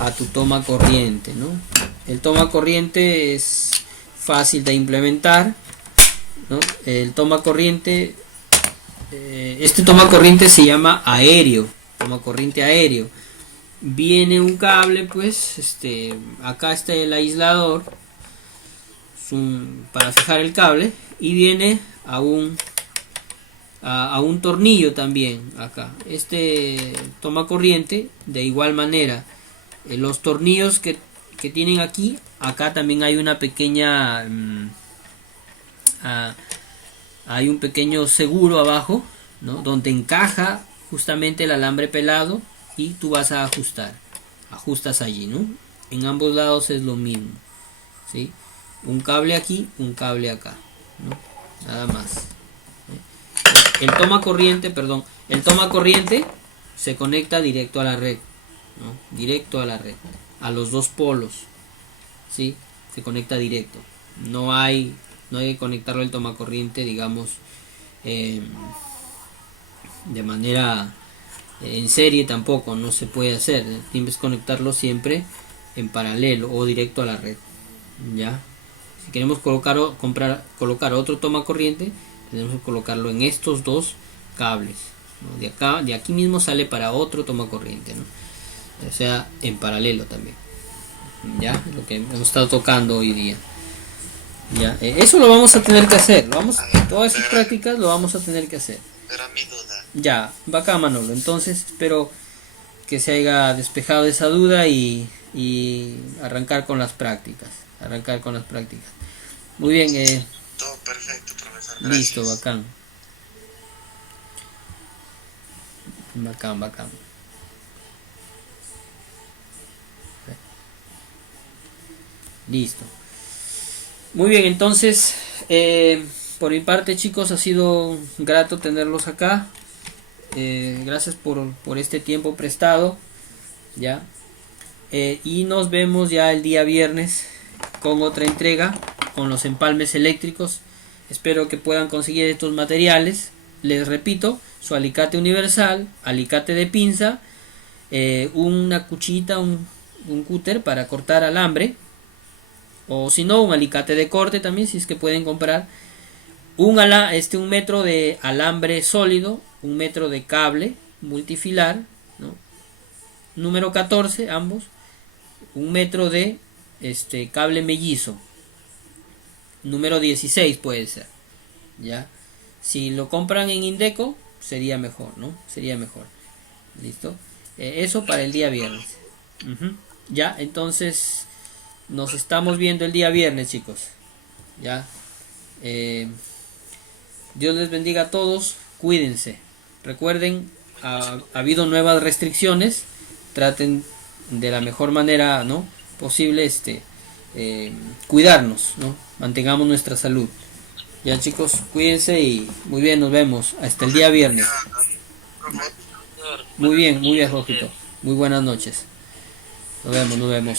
a tu toma corriente, ¿no? El toma corriente es fácil de implementar, ¿no? El toma corriente, este toma corriente se llama aéreo, toma corriente aéreo. Viene un cable, pues, acá está el aislador para fijar el cable, y viene a un tornillo también acá. Toma corriente de igual manera. Los tornillos que tienen aquí, acá también hay una pequeña hay un pequeño seguro abajo, ¿no? Donde encaja justamente el alambre pelado y tú vas a ajustas allí, ¿no? En ambos lados es lo mismo, ¿sí? Un cable aquí, un cable acá, ¿no? Nada más. El toma corriente se conecta directo a la red, ¿no? Directo a la red, a los dos polos, ¿sí? Se conecta directo. No hay que conectarlo el toma corriente, digamos, de manera en serie, tampoco, no se puede hacer. Tienes que conectarlo siempre en paralelo o directo a la red, ¿ya? Si queremos colocar otro toma corriente, tenemos que colocarlo en estos dos cables, ¿no? De aquí mismo sale para otro toma corriente, ¿no? O sea, en paralelo también, ya, lo que hemos estado tocando hoy día, ya. Eso lo vamos a tener que hacer, todas esas prácticas lo vamos a tener que hacer. Era mi duda. Ya, bacán, Manolo. Entonces espero que se haya despejado esa duda y arrancar con las prácticas. Muy bien, Todo perfecto, profesor. listo, Gracias. bacán. Listo. Muy bien, entonces, por mi parte, chicos, ha sido grato tenerlos acá. Gracias por este tiempo prestado, ya. Y nos vemos ya el día viernes con otra entrega con los empalmes eléctricos. Espero que puedan conseguir estos materiales. Les repito, su alicate universal, alicate de pinza, una cuchillita, un cúter para cortar alambre, o si no, un alicate de corte también, si es que pueden comprar. Un metro de alambre sólido, 1 metro de cable multifilar, ¿no? Número 14, ambos. 1 metro de cable mellizo. Número 16 puede ser, ¿ya? Si lo compran en Indeco, sería mejor, ¿no? Sería mejor. ¿Listo? Eso para el día viernes. Ya, entonces nos estamos viendo el día viernes, chicos. Ya. Dios les bendiga a todos. Cuídense. Recuerden, ha habido nuevas restricciones. Traten de la mejor manera, ¿no?, posible cuidarnos, ¿no? Mantengamos nuestra salud. Ya, chicos, cuídense y muy bien, nos vemos hasta el día viernes. profesor. Muy bien, Jorgito. Muy buenas noches. Nos vemos, nos vemos.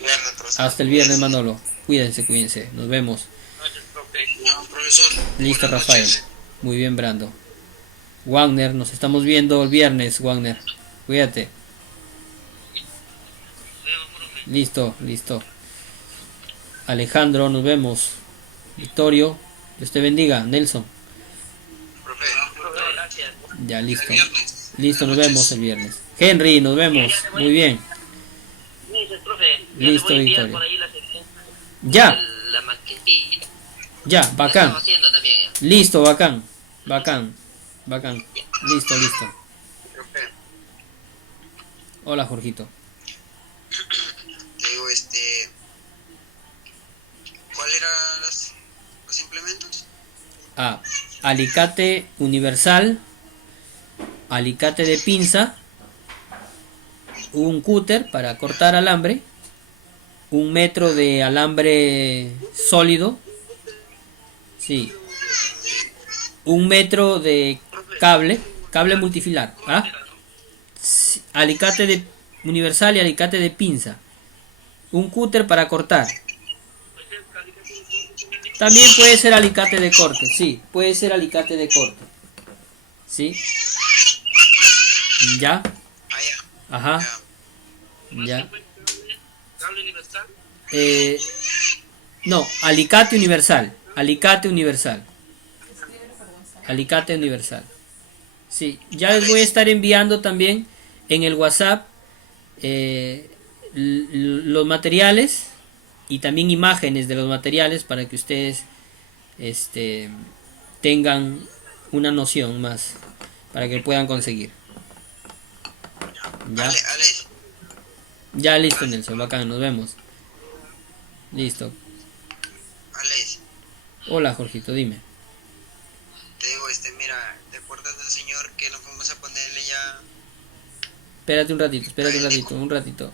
Viernes, profesor. Hasta el viernes, Manolo. Cuídense, cuídense. Nos vemos. Noches, profe. No, profesor. Listo, Buenas Rafael. noches. Muy bien, Brando. Wagner, nos estamos viendo el viernes, Wagner. Cuídate. Listo, listo. Alejandro, nos vemos. Victorio, Dios te bendiga. Nelson, Profe. Gracias. ya listo. Viernes. Listo, nos Buenas vemos noches. el viernes. Henry, nos vemos. Muy bien. Dice, profe, ya Listo, le voy a enviar Victoria. por ahí la sección. Ya, La maquetita. ya, La bacán. estamos haciendo también. Listo, bacán. Bacán. Bacán. Listo, listo. Profe, Hola, Jorgito. te digo, ¿cuál eran los implementos? Ah, alicate universal, alicate de pinza, un cúter para cortar alambre, 1 metro de alambre sólido, sí, 1 metro de cable multifilar, ¿ah? Sí, alicate de universal y alicate de pinza, un cúter para cortar. También puede ser alicate de corte, sí, puede ser alicate de corte. ¿Sí? ¿Ya? Ah, ya. Ajá, Ya. ya. Cable universal. No, alicate universal. Alicate universal. Alicate universal. Sí, ya les voy a estar enviando también en el WhatsApp los materiales y también imágenes de los materiales para que ustedes tengan una noción más para que puedan conseguir. Ya, Alex, ya listo, Nelson, bacán, nos vemos. Listo. Alex, Hola, Jorgito, dime. te digo, mira, ¿te acuerdas del señor que nos fuimos a ponerle ya? Espérate un ratito, un ratito.